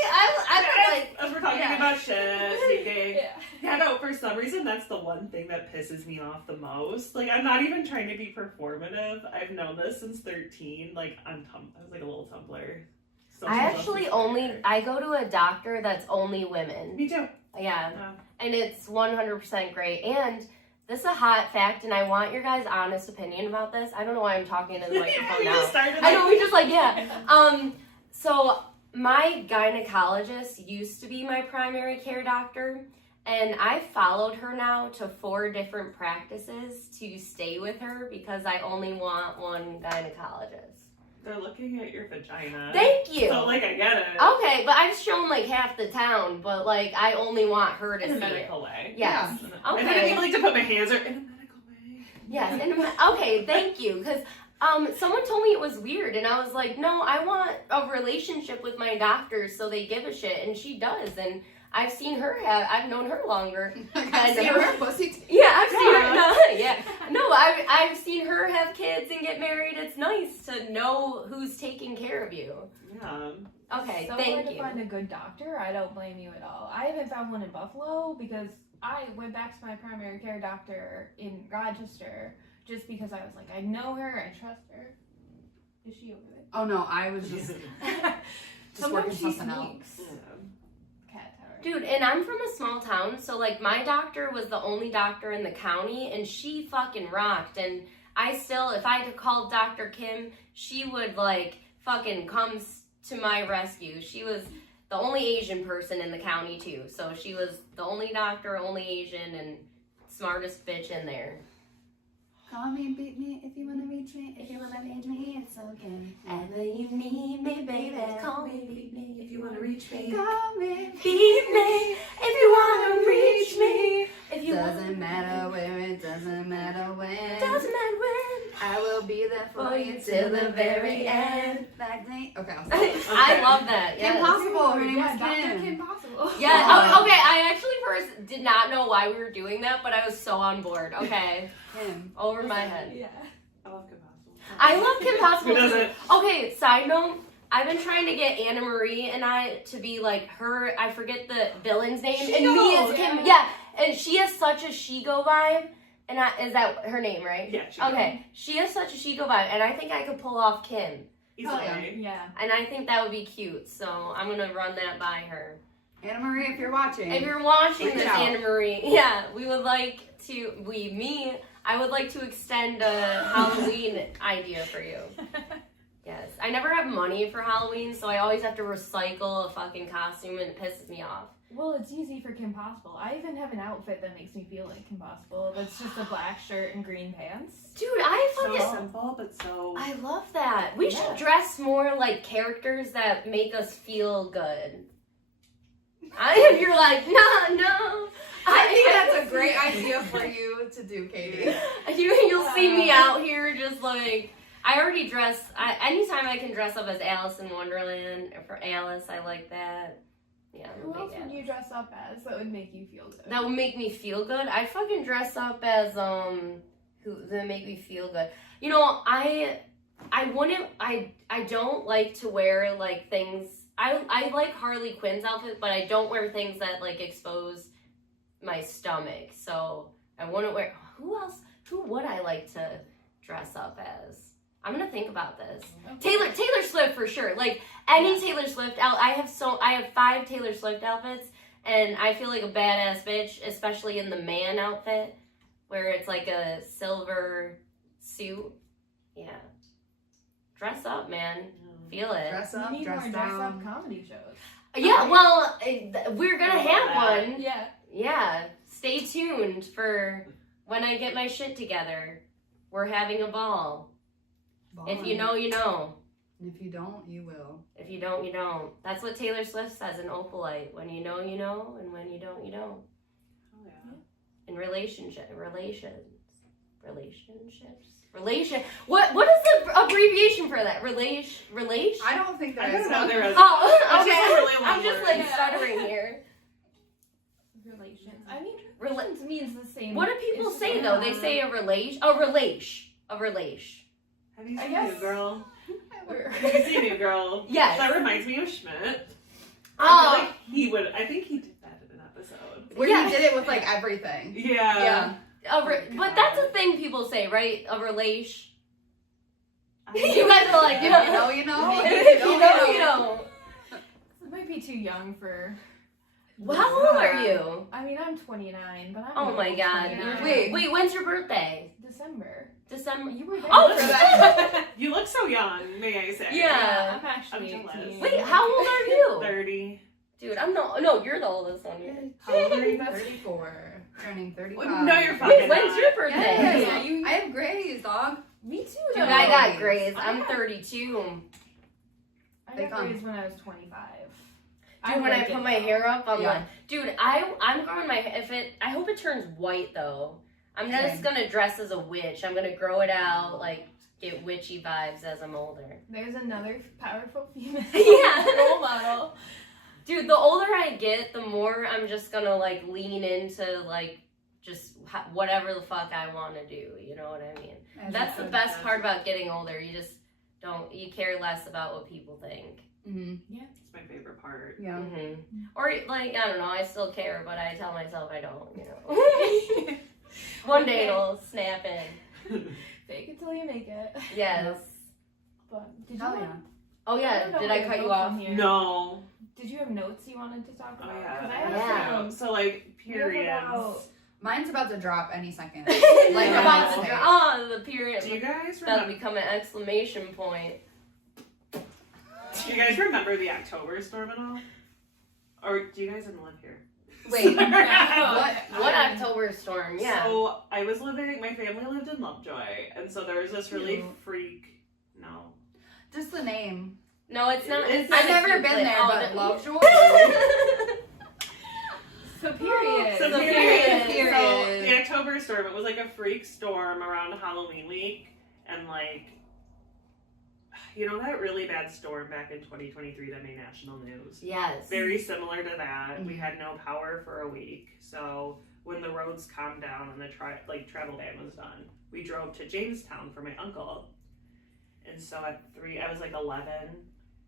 I'm like, As we're talking yeah. about shit, speaking. Yeah. Yeah, no, for some reason, that's the one thing that pisses me off the most. Like, I'm not even trying to be performative. I've known this since 13. Like, I was like a little Tumblr. I go to a doctor that's only women. Me too. Yeah. And it's 100% great. And this is a hot fact, and I want your guys' honest opinion about this. I don't know why I'm talking into the microphone We now. just started, I know, we just so my gynecologist used to be my primary care doctor, and I followed her now to 4 different practices to stay with her because I only want one gynecologist. They're looking at your vagina. Thank you. So, like, I get it. Okay, but I've shown like half the town, but like I only want her to In a see it. medical way. Yes. I Okay. didn't even like to put my hands in a medical way. Yes. Okay, thank you. Because someone told me it was weird, and I was like, no, I want a relationship with my doctor, so they give a shit, and she does, and I've seen her I've known her longer. I've seen her pussy. Yeah, I've seen her. No, yeah, no, I've seen her have kids and get married. It's nice to know who's taking care of you. Yeah. Okay, So thank hard to you. find a good doctor. I don't blame you at all. I haven't found one in Buffalo because I went back to my primary care doctor in Rochester just because I was like, I know her, I trust her. Is she over Oh no, I was just there? working Sometimes she something out. sneaks. Cat tower. Dude, and I'm from a small town, so like my doctor was the only doctor in the county, and she fucking rocked. And I still, if I had called Dr. Kim, she would like fucking come to my rescue. She was the only Asian person in the county too, so she was the only doctor, only Asian, and smartest bitch in there. Call me, beat me if you wanna reach me. If you wanna reach me, it's okay. Ever you need me, baby, call me, beat me if you wanna reach me. Call me. Beat me if you wanna reach me. If you Doesn't matter where, it doesn't matter when. doesn't matter when. I will be there for you till the very end. Like me. Okay, I'll stop. I love that. Kim Yes. Possible. Her name Yeah, was Dr. Kim. Kim Possible. Yeah. Oh, okay. I actually first did not know why we were doing that, but I was so on board. Okay. Kim. Over my head. Yeah. I love Kim Possible. I love Kim Possible. Who doesn't? Okay. Side note. I've been trying to get Anna Marie and I to be like her. I forget the villain's name. And me as Kim. Yeah. And she has such a Shigo vibe. And is that her name, right? Yeah. She Okay. She has such a Shigo vibe, and I think I could pull off Kim. Easily. Yeah. And I think that would be cute. So I'm gonna run that by her. Anna Marie, if you're watching. If you're watching Reach this, out. Anna Marie, yeah, we would like to. I would like to extend a Halloween idea for you. Yes, I never have money for Halloween, so I always have to recycle a fucking costume, and it pisses me off. Well, it's easy for Kim Possible. I even have an outfit that makes me feel like Kim Possible. That's just a black shirt and green pants. Dude, I So fucking. simple, but so. I love that. We Yeah. should dress more like characters that make us feel good. You're like, no. I think that's a great idea for you to do, Katie. You'll see me out here just like. I already dress. Anytime I can dress up as Alice in Wonderland, or for Alice, I like that. Yeah, I'm a Who big else would Alice. you dress up as that would make you feel good? That would make me feel good. I fucking dress up as who that make me feel good. You know, I don't like to wear like things. I like Harley Quinn's outfit, but I don't wear things that like expose my stomach. So I wouldn't wear. Who would I like to dress up as? I'm gonna think about this. Okay. Taylor Swift for sure. Like any Taylor Swift I have 5 Taylor Swift outfits, and I feel like a badass bitch, especially in the man outfit, where it's like a silver suit. Yeah. Dress up, man. Feel it. Dress We up, need more dress dress up down. comedy shows. Yeah, well, we're gonna have one. Yeah. Yeah. Stay tuned for when I get my shit together. We're having a ball. If you know, you know. If you don't, you will. If you don't, you don't. That's what Taylor Swift says in Opalite. When you know, you know, and when you don't, you don't. Oh, yeah. In relations. relationships. What is the abbreviation for that? Relation. I don't think I there is don't know one. there is. Oh, That's okay. just a really long I'm just word. like stuttering here. Relations. I mean, Rela- relations means the same. What do people It's say just though? They say a relation. A relation. Have you I seen guess- New Girl? We're- Have you seen New Girl? Yes. That reminds me of Schmidt. Oh, I think he did that in an episode. Where Yeah. you did it with like everything. Yeah. but that's a thing people say, right? A relation. I You guys are like, If yeah. you know, you know. If you know, you know. It might be too young for. Well, how old are you? I mean, I'm 29, but I'm. Oh my god. 29. Wait. When's your birthday? December. December. You were there. Oh, for that. You look so young, may I say. Yeah. I'm actually I'm jealous. 18. Wait, how old are you? 30. Dude, I'm no, you're the oldest one here. How old are you? 34. Turning 35. No, you're fucking Wait, when's not. your birthday? Yes. Yeah, you- I have grays, dog. Me too. Dude, though. I got grades. I'm 32. I They got come. grades when I was 25. Dude, when I like put it, my though. hair up, I'm Yeah. like, dude, I'm growing my hair. I hope it turns white though. I'm just Same. gonna dress as a witch. I'm gonna grow it out, like get witchy vibes as I'm older. There's another powerful female Yeah. role model. Dude, the older I get, the more I'm just gonna like lean into like just whatever the fuck I want to do. You know what I mean? That's the best part about getting older. You just you care less about what people think. Mm-hmm. It's my favorite part. Yeah. Mm-hmm. Or like I don't know, I still care, but I tell myself I don't. You know. One day it'll snap in. Fake it till you make it. Yes. But did you Hell have, yeah. Oh I yeah. don't know Did where I to cut go you from off? here. No. Did you have notes you wanted to talk Oh about? yeah. 'Cause I Yeah. have So like We have periods. about- Mine's about to drop any second. Like I'm about gonna the say. the period. Do you guys That'll remember? become an exclamation point. Do you guys remember the October storm at all? Or do you guys even live here? Wait, No. What October storm? Yeah. So my family lived in Lovejoy, and so there was this really Cute. freak. No. Just the name. No, it's not. It's I've not a never cute been place. there, Oh, but the- Lovejoy. So period. So period. Period. So the October storm, it was like a freak storm around Halloween week, and like, you know that really bad storm back in 2023 that made national news? Yes. Very similar to that. We Mhm. had no power for a week, so when the roads calmed down and the travel ban was done, we drove to Jamestown for my uncle. And so at 3, I was like 11.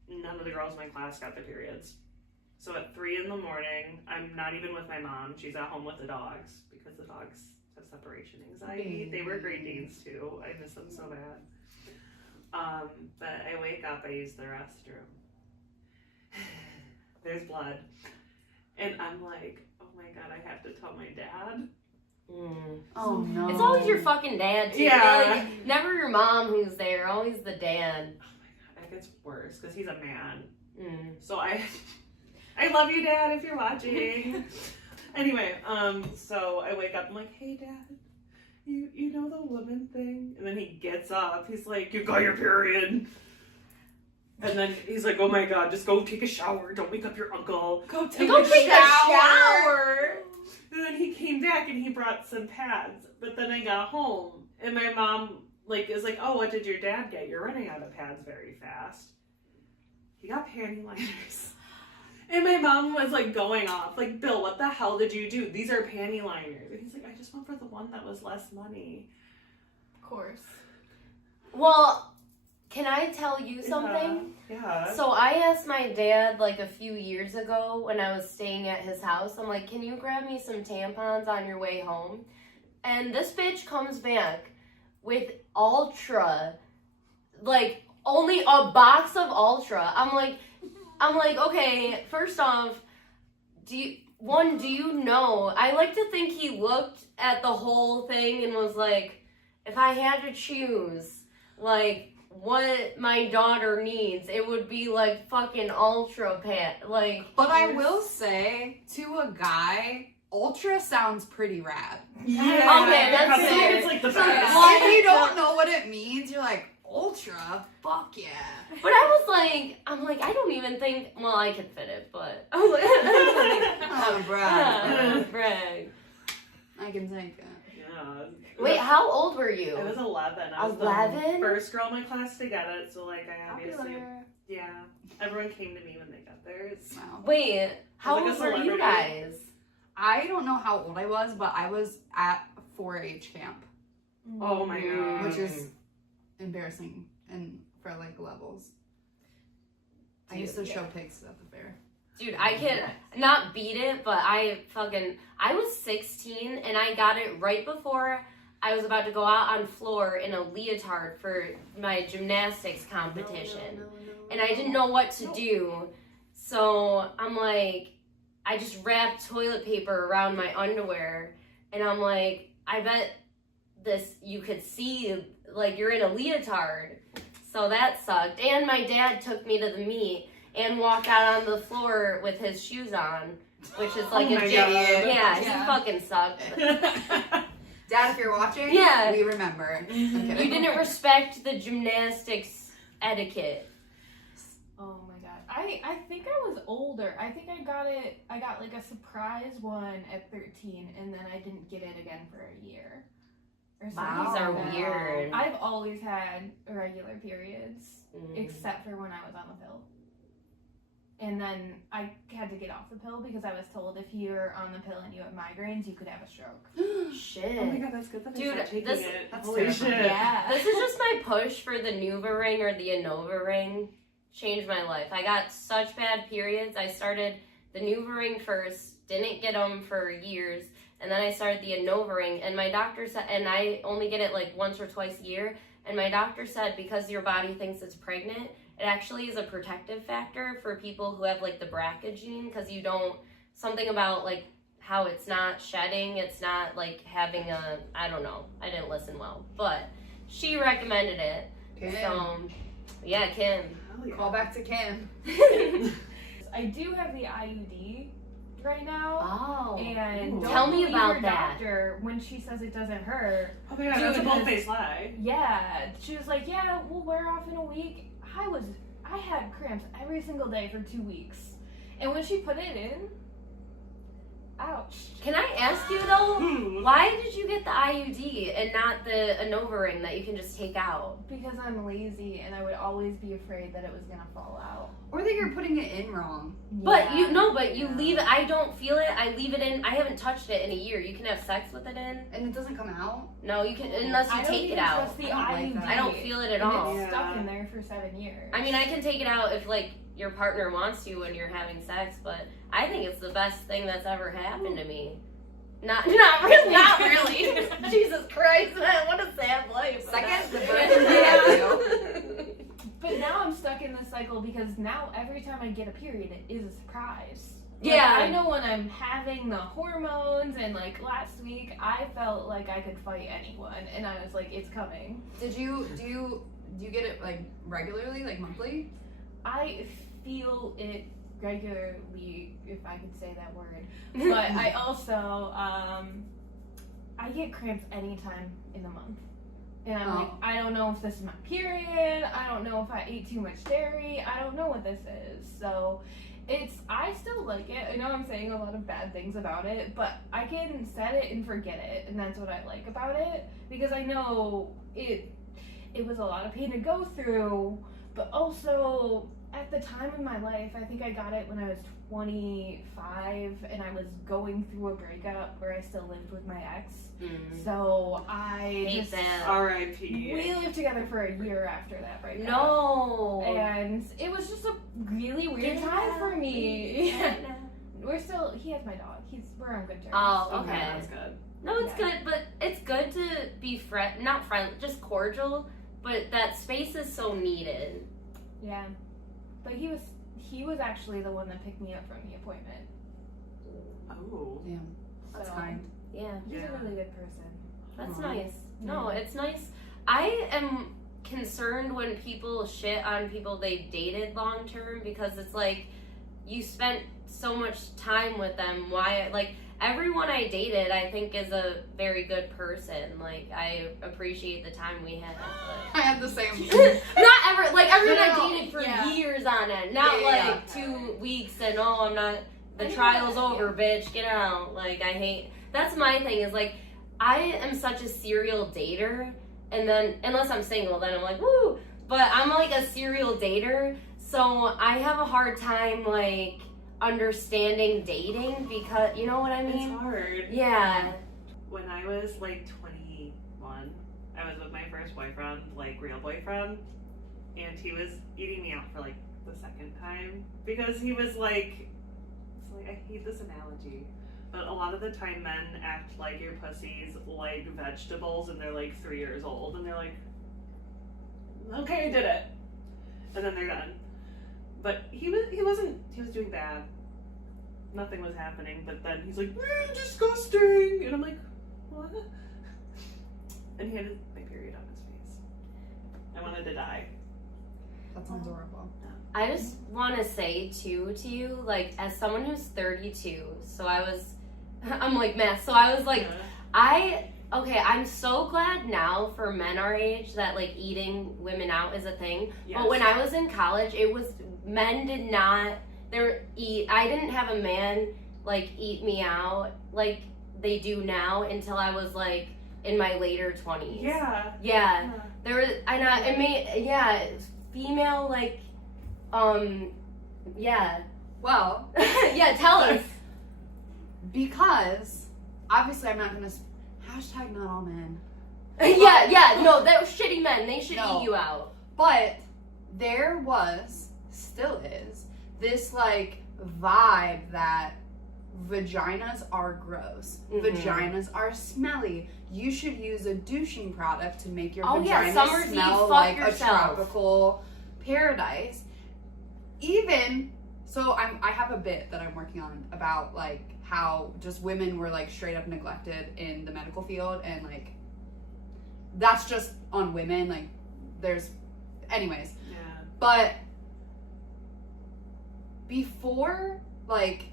None of the girls in my class got their periods. So at 3 in the morning, I'm not even with my mom. She's at home with the dogs because the dogs have separation anxiety. They were Great Danes too. I miss them so bad. But I wake up, I use the restroom. There's blood. And I'm like, oh my god, I have to tell my dad. Mm. Oh no. It's always your fucking dad too. Yeah. Like, never your mom who's there. Always the dad. Oh my god, it gets worse because he's a man. Mm. So I love you, Dad, if you're watching. Anyway, so I wake up, I'm like, hey, Dad, you know the woman thing? And then he gets up, he's like, you got your period. And then he's like, oh my god, just go take a shower, don't wake up your uncle. Go take a shower. And then he came back and he brought some pads, but then I got home and my mom is like, oh, what did your dad get? You're running out of pads very fast. He got panty liners. And my mom was like going off, like, Bill, what the hell did you do? These are panty liners. And he's like, I just went for the one that was less money. Of course. Well, can I tell you something? Yeah. So I asked my dad like a few years ago when I was staying at his house, I'm like, can you grab me some tampons on your way home? And this bitch comes back with Ultra, like only a box of Ultra. I'm like, okay, first off, do you know, I like to think he looked at the whole thing and was like, if I had to choose, like, what my daughter needs, it would be like fucking Ultra pad, like. But I will say, to a guy, Ultra sounds pretty rad. Yeah. Okay, that's Probably fair. It's like the So, best. well, if you don't know what it means, you're like, Ultra? Fuck yeah. But I'm like, I don't even think, well, I could fit it, but. I was like, Oh, brag. brag. I can take it. Yeah. Wait, how old were you? I was 11. I was 11? the first girl in my class to get it, so like I obviously, Popular. yeah. Everyone came to me when they got theirs. Wow. Wait, how like a old were you celebrity. guys? I don't know how old I was, but I was at 4-H camp, Oh my god. which is embarrassing and for like levels. I used to show pigs at the fair. Dude, I can not beat it, but I was 16 and I got it right before I was about to go out on floor in a leotard for my gymnastics competition. And I didn't know what to do. So I'm like, I just wrapped toilet paper around my underwear and I'm like, I bet you could see like you're in a leotard. So that sucked. And my dad took me to the meet and walked out on the floor with his shoes on, which is like Oh a my gym. God. Yeah, he Yeah. fucking sucked. Dad, if you're watching, Yeah. we remember. I'm You kidding. didn't respect the gymnastics etiquette. Oh my god. I think I was older. I think I got like a surprise one at 13 and then I didn't get it again for a year. Or something These are like that. weird. I've always had irregular periods, Mm. except for when I was on the pill. And then I had to get off the pill because I was told if you're on the pill and you have migraines, you could have a stroke. Shit. Oh my god, that's good that Dude, I stopped taking this- it. That's Holy terrifying. shit. Yeah. This is just my push for the Nuva ring or the Anova ring. Changed my life. I got such bad periods. I started the Nuva ring first, didn't get them for years, and then I started the Anova ring. And my doctor said, and I only get it like once or twice a year. And my doctor said because your body thinks it's pregnant, it actually is a protective factor for people who have like the BRCA gene because you don't something about like how it's not shedding, it's not like having a I don't know. I didn't listen well, but she recommended it. Kim. So yeah, Kim. Hell yeah. Call back to Kim. I do have the IUD right now. Oh. And Ooh. don't Tell me believe about your that. doctor when she says it doesn't hurt. Oh my god, Dude, that's a because- bold-faced lie. Yeah, she was like, yeah, we'll wear off in a week. I had cramps every single day for 2 weeks. And when she put it in, ouch. Can I ask you though, Hmm. why did you get the IUD and not the Anova ring that you can just take out? Because I'm lazy and I would always be afraid that it was gonna fall out. Or that you're putting it in wrong. But Yeah. you leave it. I don't feel it. I leave it in. I haven't touched it in a year. You can have sex with it in. And it doesn't come out. No, you can unless you I don't take it even out. trust the I don't like IUD. that. I don't feel it at And all. it's stuck Yeah. in there for 7 years. I mean, I can take it out if like your partner wants to when you're having sex, but I think it's the best thing that's ever happened to me. Not really. Jesus Christ, man, what a sad life. Second, the birthday I do. But now I'm stuck in this cycle because now every time I get a period, it is a surprise. Yeah. Like, I know when I'm having the hormones, and like last week, I felt like I could fight anyone, and I was like, it's coming. Do you get it like regularly, like monthly? I feel it regularly, if I could say that word. But I also, I get cramps anytime in the month. And I'm like, Oh. I don't know if this is my period. I don't know if I ate too much dairy. I don't know what this is. So I still like it. I know I'm saying a lot of bad things about it, but I can set it and forget it. And that's what I like about it. Because I know it was a lot of pain to go through, but also at the time in my life, I think I got it when I was 25 and I was going through a breakup where I still lived with my ex. Mm. So I Hate just that. R.I.P. we lived together for a year after that breakup. No. And it was just a really weird Get time out. for me. Yeah. He has my dog. We're on good terms. Oh, Okay, okay. that's good. No, it's Yeah. good, but it's good to be not friendly, just cordial. But that space is so needed. Yeah. But he was actually the one that picked me up from the appointment. Oh. Damn, that's So, kind. Yeah, He's Yeah. a really good person. that's Aw. nice. No, Yeah. it's nice. I am concerned when people shit on people they've dated long term because it's like you spent so much time with them. Why, like, everyone I dated, I think, is a very good person. Like, I appreciate the time we had. But I had the same. not ever, like, everyone No, I dated for yeah. years on end. Not Yeah, like yeah. 2 weeks and, oh, I'm not, the I know trial's that, over, bitch, get out. Like, I hate, that's my thing is like, I am such a serial dater, and then, unless I'm single, then I'm like, woo, but I'm like a serial dater, so I have a hard time, like, understanding dating, because, you know what I mean? It's hard. Yeah. When I was like 21, I was with my first boyfriend, like real boyfriend, and he was eating me out for like the second time because he was like, it's like, I hate this analogy, but a lot of the time men act like your pussies like vegetables and they're like 3 years old and they're like, okay, I did it, and then they're done. But he was doing bad. Nothing was happening, but then he's like, disgusting, and I'm like, what? And he had my period on his face. I wanted to die. That sounds horrible. I just want to say, too, to you, like, as someone who's 32, so I'm like, math, so I was like, I'm so glad now for men our age that, like, eating women out is a thing. Yes. But when I was in college, men did not, I didn't have a man, like, eat me out like they do now until I was, like, in my later 20s. Yeah. There was, female, like, yeah. Well, yeah, tell us. because obviously I'm not gonna hashtag not all men, No, they're shitty men. They should No. eat you out. but there still is this like vibe that vaginas are gross, vaginas are smelly. You should use a douching product to make your vagina Summer's Eve, smell fuck like yourself. a tropical paradise. Even so, I have a bit that I'm working on about like how just women were like straight up neglected in the medical field, and like that's just on women. Like anyways. Yeah. But before like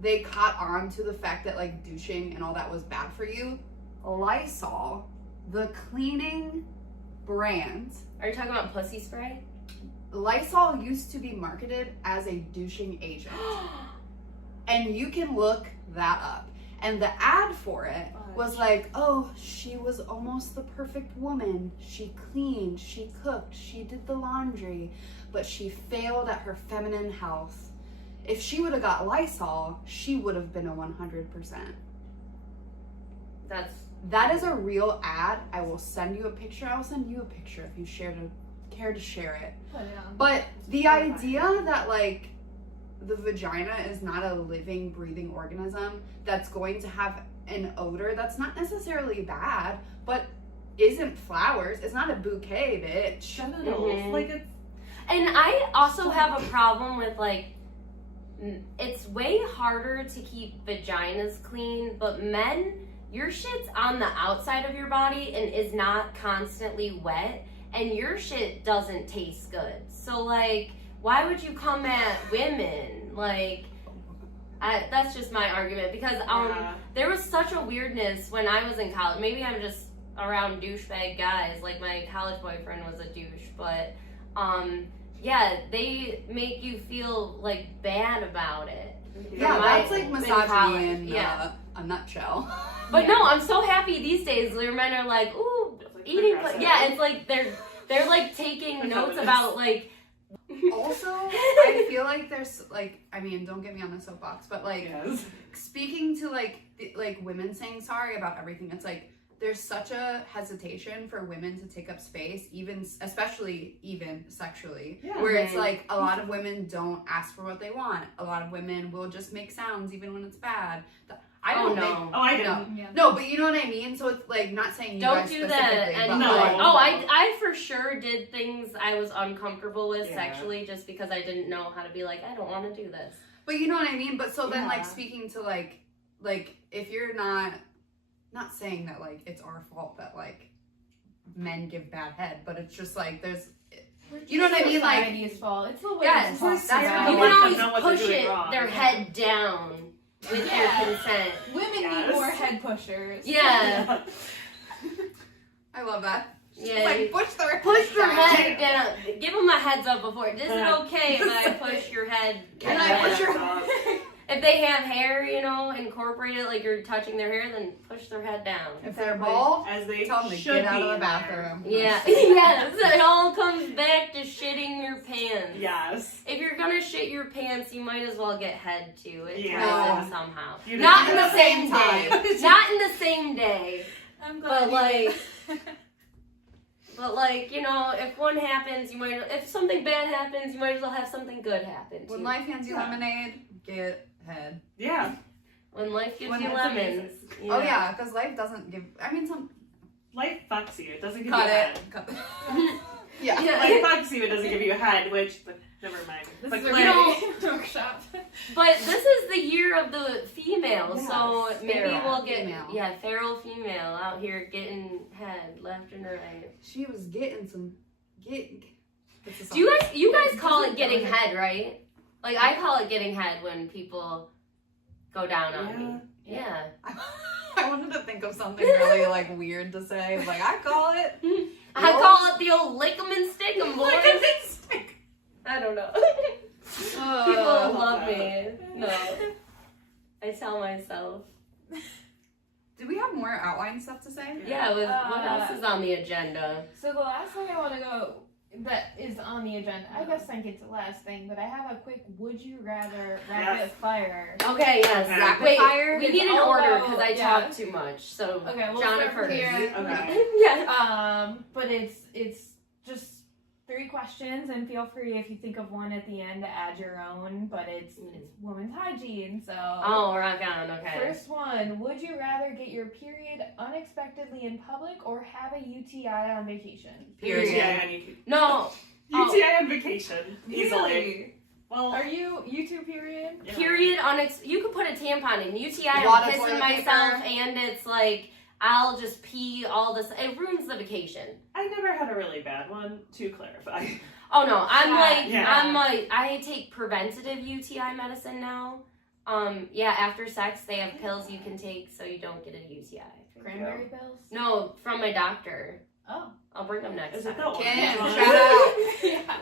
they caught on to the fact that like douching and all that was bad for you, Lysol, the cleaning brand, Are you talking about pussy spray? Lysol used to be marketed as a douching agent. And you can look that up. And the ad for it was like, oh, she was almost the perfect woman. She cleaned, she cooked, she did the laundry, but she failed at her feminine health. If she would have got Lysol, she would have been a 100%. That is a real ad. I will send you a picture. I will send you a picture if you care to share it. Oh, yeah. But the idea that like the vagina is not a living, breathing organism that's going to have an odor that's not necessarily bad, but isn't flowers. It's not a bouquet, bitch. Genitals. Like it's. And I also have a problem with like, it's way harder to keep vaginas clean, but men, your shit's on the outside of your body and is not constantly wet, and your shit doesn't taste good. So like, why would you come at women? Like, that's just my argument, because there was such a weirdness when I was in college. Maybe I'm just around douchebag guys. Like my college boyfriend was a douche, but yeah, they make you feel like bad about it. Yeah, that's like misogyny in yeah. a nutshell. But no, I'm so happy these days. Their men are like, ooh, like eating. progressive. It's like they're like taking notes about like. Also, I feel like there's like, I mean, don't get me on the soapbox, but like speaking to like women saying sorry about everything, it's like there's such a hesitation for women to take up space, especially sexually, where it's like a lot of women don't ask for what they want. A lot of women will just make sounds even when it's bad. I don't know. Oh, I didn't. No. No, but you know what I mean? So it's like, not saying you Don't guys do specifically, that. but And No. like, I for sure did things I was uncomfortable with sexually, just because I didn't know how to be like, I don't want to do this. but you know what I mean? But so then like Yeah. speaking to like if you're not saying that like it's our fault that like men give bad head, but it's just like there's, you know what I mean? Like, Society's fault. It's the way Yes, it's talked that's about. what You Like, can know what always they're push doing it wrong. their head down with your consent. Women need more head pushers. Yeah. I love that. Yeah. Like push their head down. Give them a heads up before. Is it okay if I push your head? Can I push your If they have hair, you know, incorporate it like you're touching their hair, then push their head down. If they're bald, As they tell them to should get out be of the in bathroom. Yeah, yes, it all comes back to shitting your pants. there. Yes. If you're gonna shit your pants, you might as well get head too. It Yeah. ties in somehow. You Not know, in the at the same same day. time. Not in the same day. I'm But glad. like, you know, if one happens, if something bad happens, you might as well have something good happen too. When life hands you Yeah. lemonade, get head. Yeah. When life gives When you it's lemons. Oh yeah, because life doesn't give. I mean, some. Life fucks you. It doesn't give Cut you a head. it. Cut. Yeah. Yeah. Life fucks you. It doesn't give you a head, which, but never mind. This But is a Claire- great workshop. But this is the year of the female, Yes, so maybe feral we'll get female. feral female out here getting head left and right. She was getting some. Do you guys call it getting head, right? Like I call it getting head when people go down on me. Yeah. I wanted to think of something really like weird to say. Like I call it. I call it the old lick 'em and stick 'em, boys. Stick. I don't know. People Uh, love me. No. I tell myself. do we have more outline stuff to say? Yeah, what else is on the agenda? So the last thing I want to go that is on the agenda, I guess I think it's the last thing, but I have a quick would you rather rapid fire. Okay, yes. Okay. Rapid Wait, fire? we It's need an all order about- because I yeah. talk too much. So, Okay, we'll Jonah start from first. here. Okay. Yeah. But it's just 3 questions, and feel free if you think of one at the end to add your own. But it's women's hygiene, so. Oh, rock on. Okay. First one, would you rather get your period unexpectedly in public or have a UTI on vacation? Period. UTI No. on vacation. Easily. Really? Well, Are you two period? yeah. Period. You could put a tampon in. UTI. A lot I'm of pissing toilet myself, paper. and it's like I'll just pee all this. It ruins the vacation. I never had a really bad one, to clarify. Oh no, Yeah. I take preventative UTI medicine now. Yeah, after sex they have pills you can take so you don't get a UTI. Cranberry pills? No, from my doctor. Oh. I'll bring them next Is it time. the Kim, orange shout one? out. Yeah.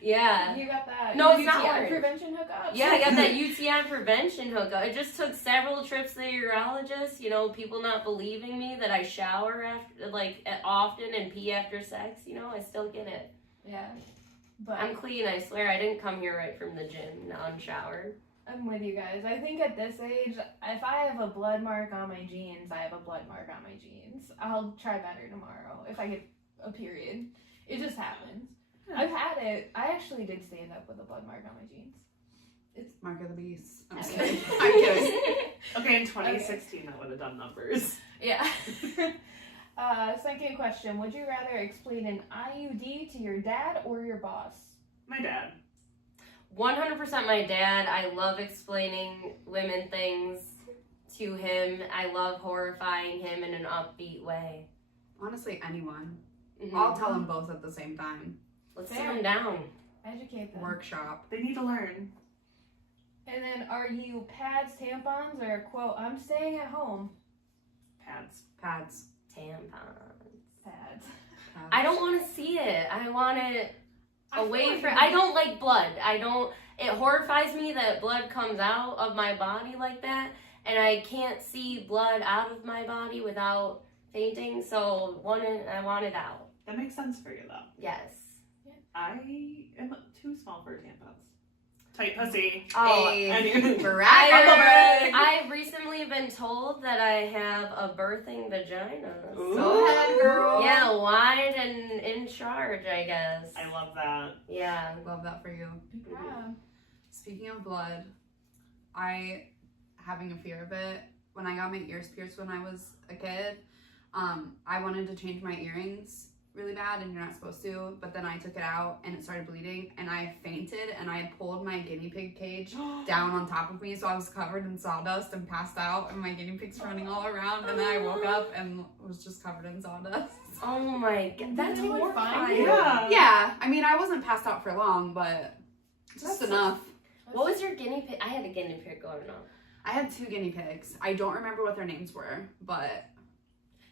Yeah. You got that No, it's UTI not orange. prevention hookup? Yeah, I got that UTI prevention hookup. It just took several trips to the urologist. You know, people not believing me that I shower after, often and pee after sex. You know, I still get it. Yeah. But I'm clean. I swear. I didn't come here right from the gym, unshowered. I'm with you guys. I think at this age, if I have a blood mark on my jeans, I have a blood mark on my jeans. I'll try better tomorrow if I get a period. It just happens. I've had it. I actually did stand up with a blood mark on my jeans. Mark of the beast. I'm just Okay. kidding. I'm kidding. Okay, in 2016, that would have done numbers. Yeah. Second question. Would you rather explain an IUD to your dad or your boss? My dad. 100% my dad. I love explaining women things to him. I love horrifying him in an upbeat way. Honestly, anyone. Mhm. I'll tell them both at the same time. Let's Fair. sit him down. Educate them. Workshop. They need to learn. And then are you pads, tampons, or quote, I'm staying at home? Pads. Pads. Tampons. Pads. I don't want to see it. I want it I away feel like from. I don't like blood. It horrifies me that blood comes out of my body like that, and I can't see blood out of my body without fainting. So I want it out. That makes sense for you, though. Yes. I am too small for tampons. Tight pussy. Oh, And brag. I've recently been told that I have a birthing vagina. Ooh. Go ahead, girl. Yeah, wide and in charge, I guess. I love that. Yeah. Love that for you. Be proud. Speaking of blood, having a fear of it, when I got my ears pierced when I was a kid, I wanted to change my earrings really bad, and you're not supposed to, but then I took it out and it started bleeding and I fainted and I pulled my guinea pig cage down on top of me, so I was covered in sawdust and passed out and my guinea pig's running all around, and then I woke up and was just covered in sawdust. Oh my god. That's Did anyone find horrifying. you? Yeah. Yeah, I mean I wasn't passed out for long, but just enough. What was your guinea pig? I had a guinea pig going on. I had 2 guinea pigs. I don't remember what their names were, but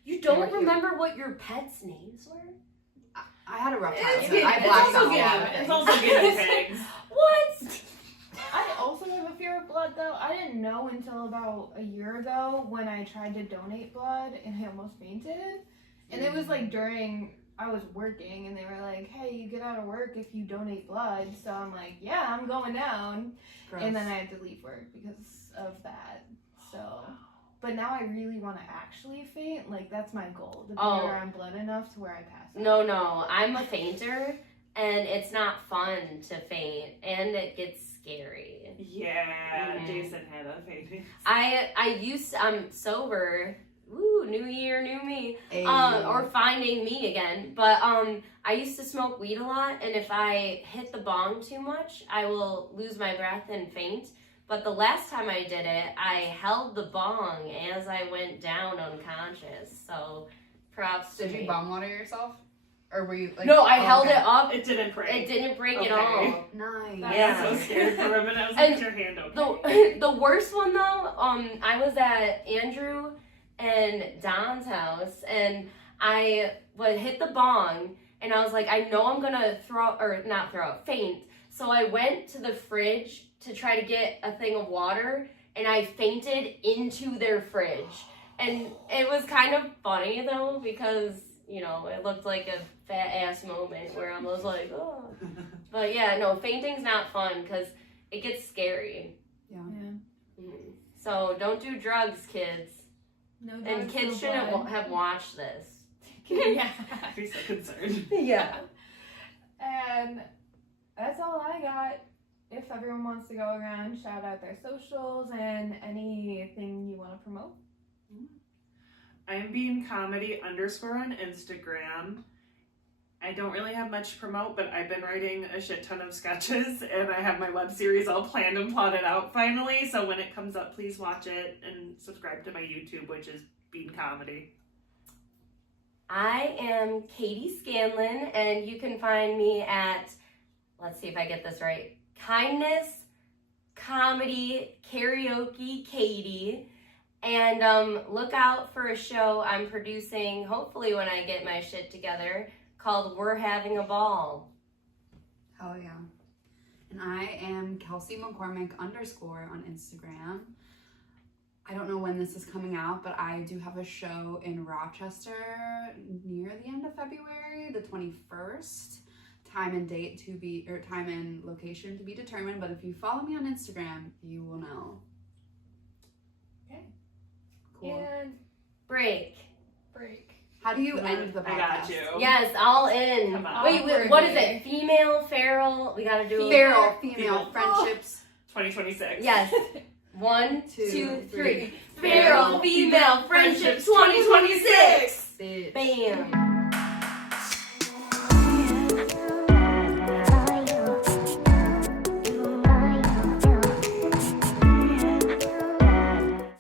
You They were don't cute. remember what your pets' names were? I had a rough It's childhood. guinea- I it's blacked also out. guinea Yeah. pigs. It's also guinea pigs. What? I also have a fear of blood, though. I didn't know until about a year ago when I tried to donate blood and I almost fainted. And it was like during I was working, and they were like, "Hey, you get out of work if you donate blood." So I'm like, "Yeah, I'm going down." Gross. And then I had to leave work because of that. So, but now I really want to actually faint. Like that's my goal to be around blood enough to where I pass out. No, I'm a fainter, and it's not fun to faint, and it gets scary. Yeah, Jason had a fainting. I'm sober. Woo, new year, new me. Hey. Or finding me again. But I used to smoke weed a lot, and if I hit the bong too much, I will lose my breath and faint. But the last time I did it, I held the bong as I went down unconscious. So props to Did me. you bong water yourself? Or were you like... No, I held it up. It didn't break. It didn't break Okay. at all. Nice. Yeah, I was so scared for a minute. I was like, is your hand okay? The worst one though, I was at Andrew and Don's house, and I would hit the bong, and I was like, I know I'm gonna faint. So I went to the fridge to try to get a thing of water, and I fainted into their fridge. And it was kind of funny though, because, you know, it looked like a fat ass moment where I was like, oh. But yeah, no, fainting's not fun because it gets scary. Yeah. So don't do drugs, kids. No And drugs, kids no shouldn't blood. have watched this. Yeah. I'd be so concerned. Yeah. And that's all I got. If everyone wants to go around, shout out their socials and anything you want to promote. I'm being comedy _ on Instagram. I don't really have much to promote, but I've been writing a shit ton of sketches, and I have my web series all planned and plotted out finally. So when it comes up, please watch it and subscribe to my YouTube, which is Bean Comedy. I am Katie Scanlon, and you can find me at, let's see if I get this right, Kindness Comedy Karaoke Katie. And look out for a show I'm producing, hopefully when I get my shit together, called We're Having a Ball. Hell yeah. And I am Kelsey McCormick _ on Instagram. I don't know when this is coming out, but I do have a show in Rochester near the end of February, the 21st. Time and location to be determined, but if you follow me on Instagram, you will know. Okay. Cool. And Break. How do you end the podcast? I got you. Yes, all in. Come on. Wait, what is it? Female, feral? We gotta do Feral, it. female friendships. 2026. Yes. 1, 2, 2, 3. 3. Feral female friendships 2026. Bitch. Bam.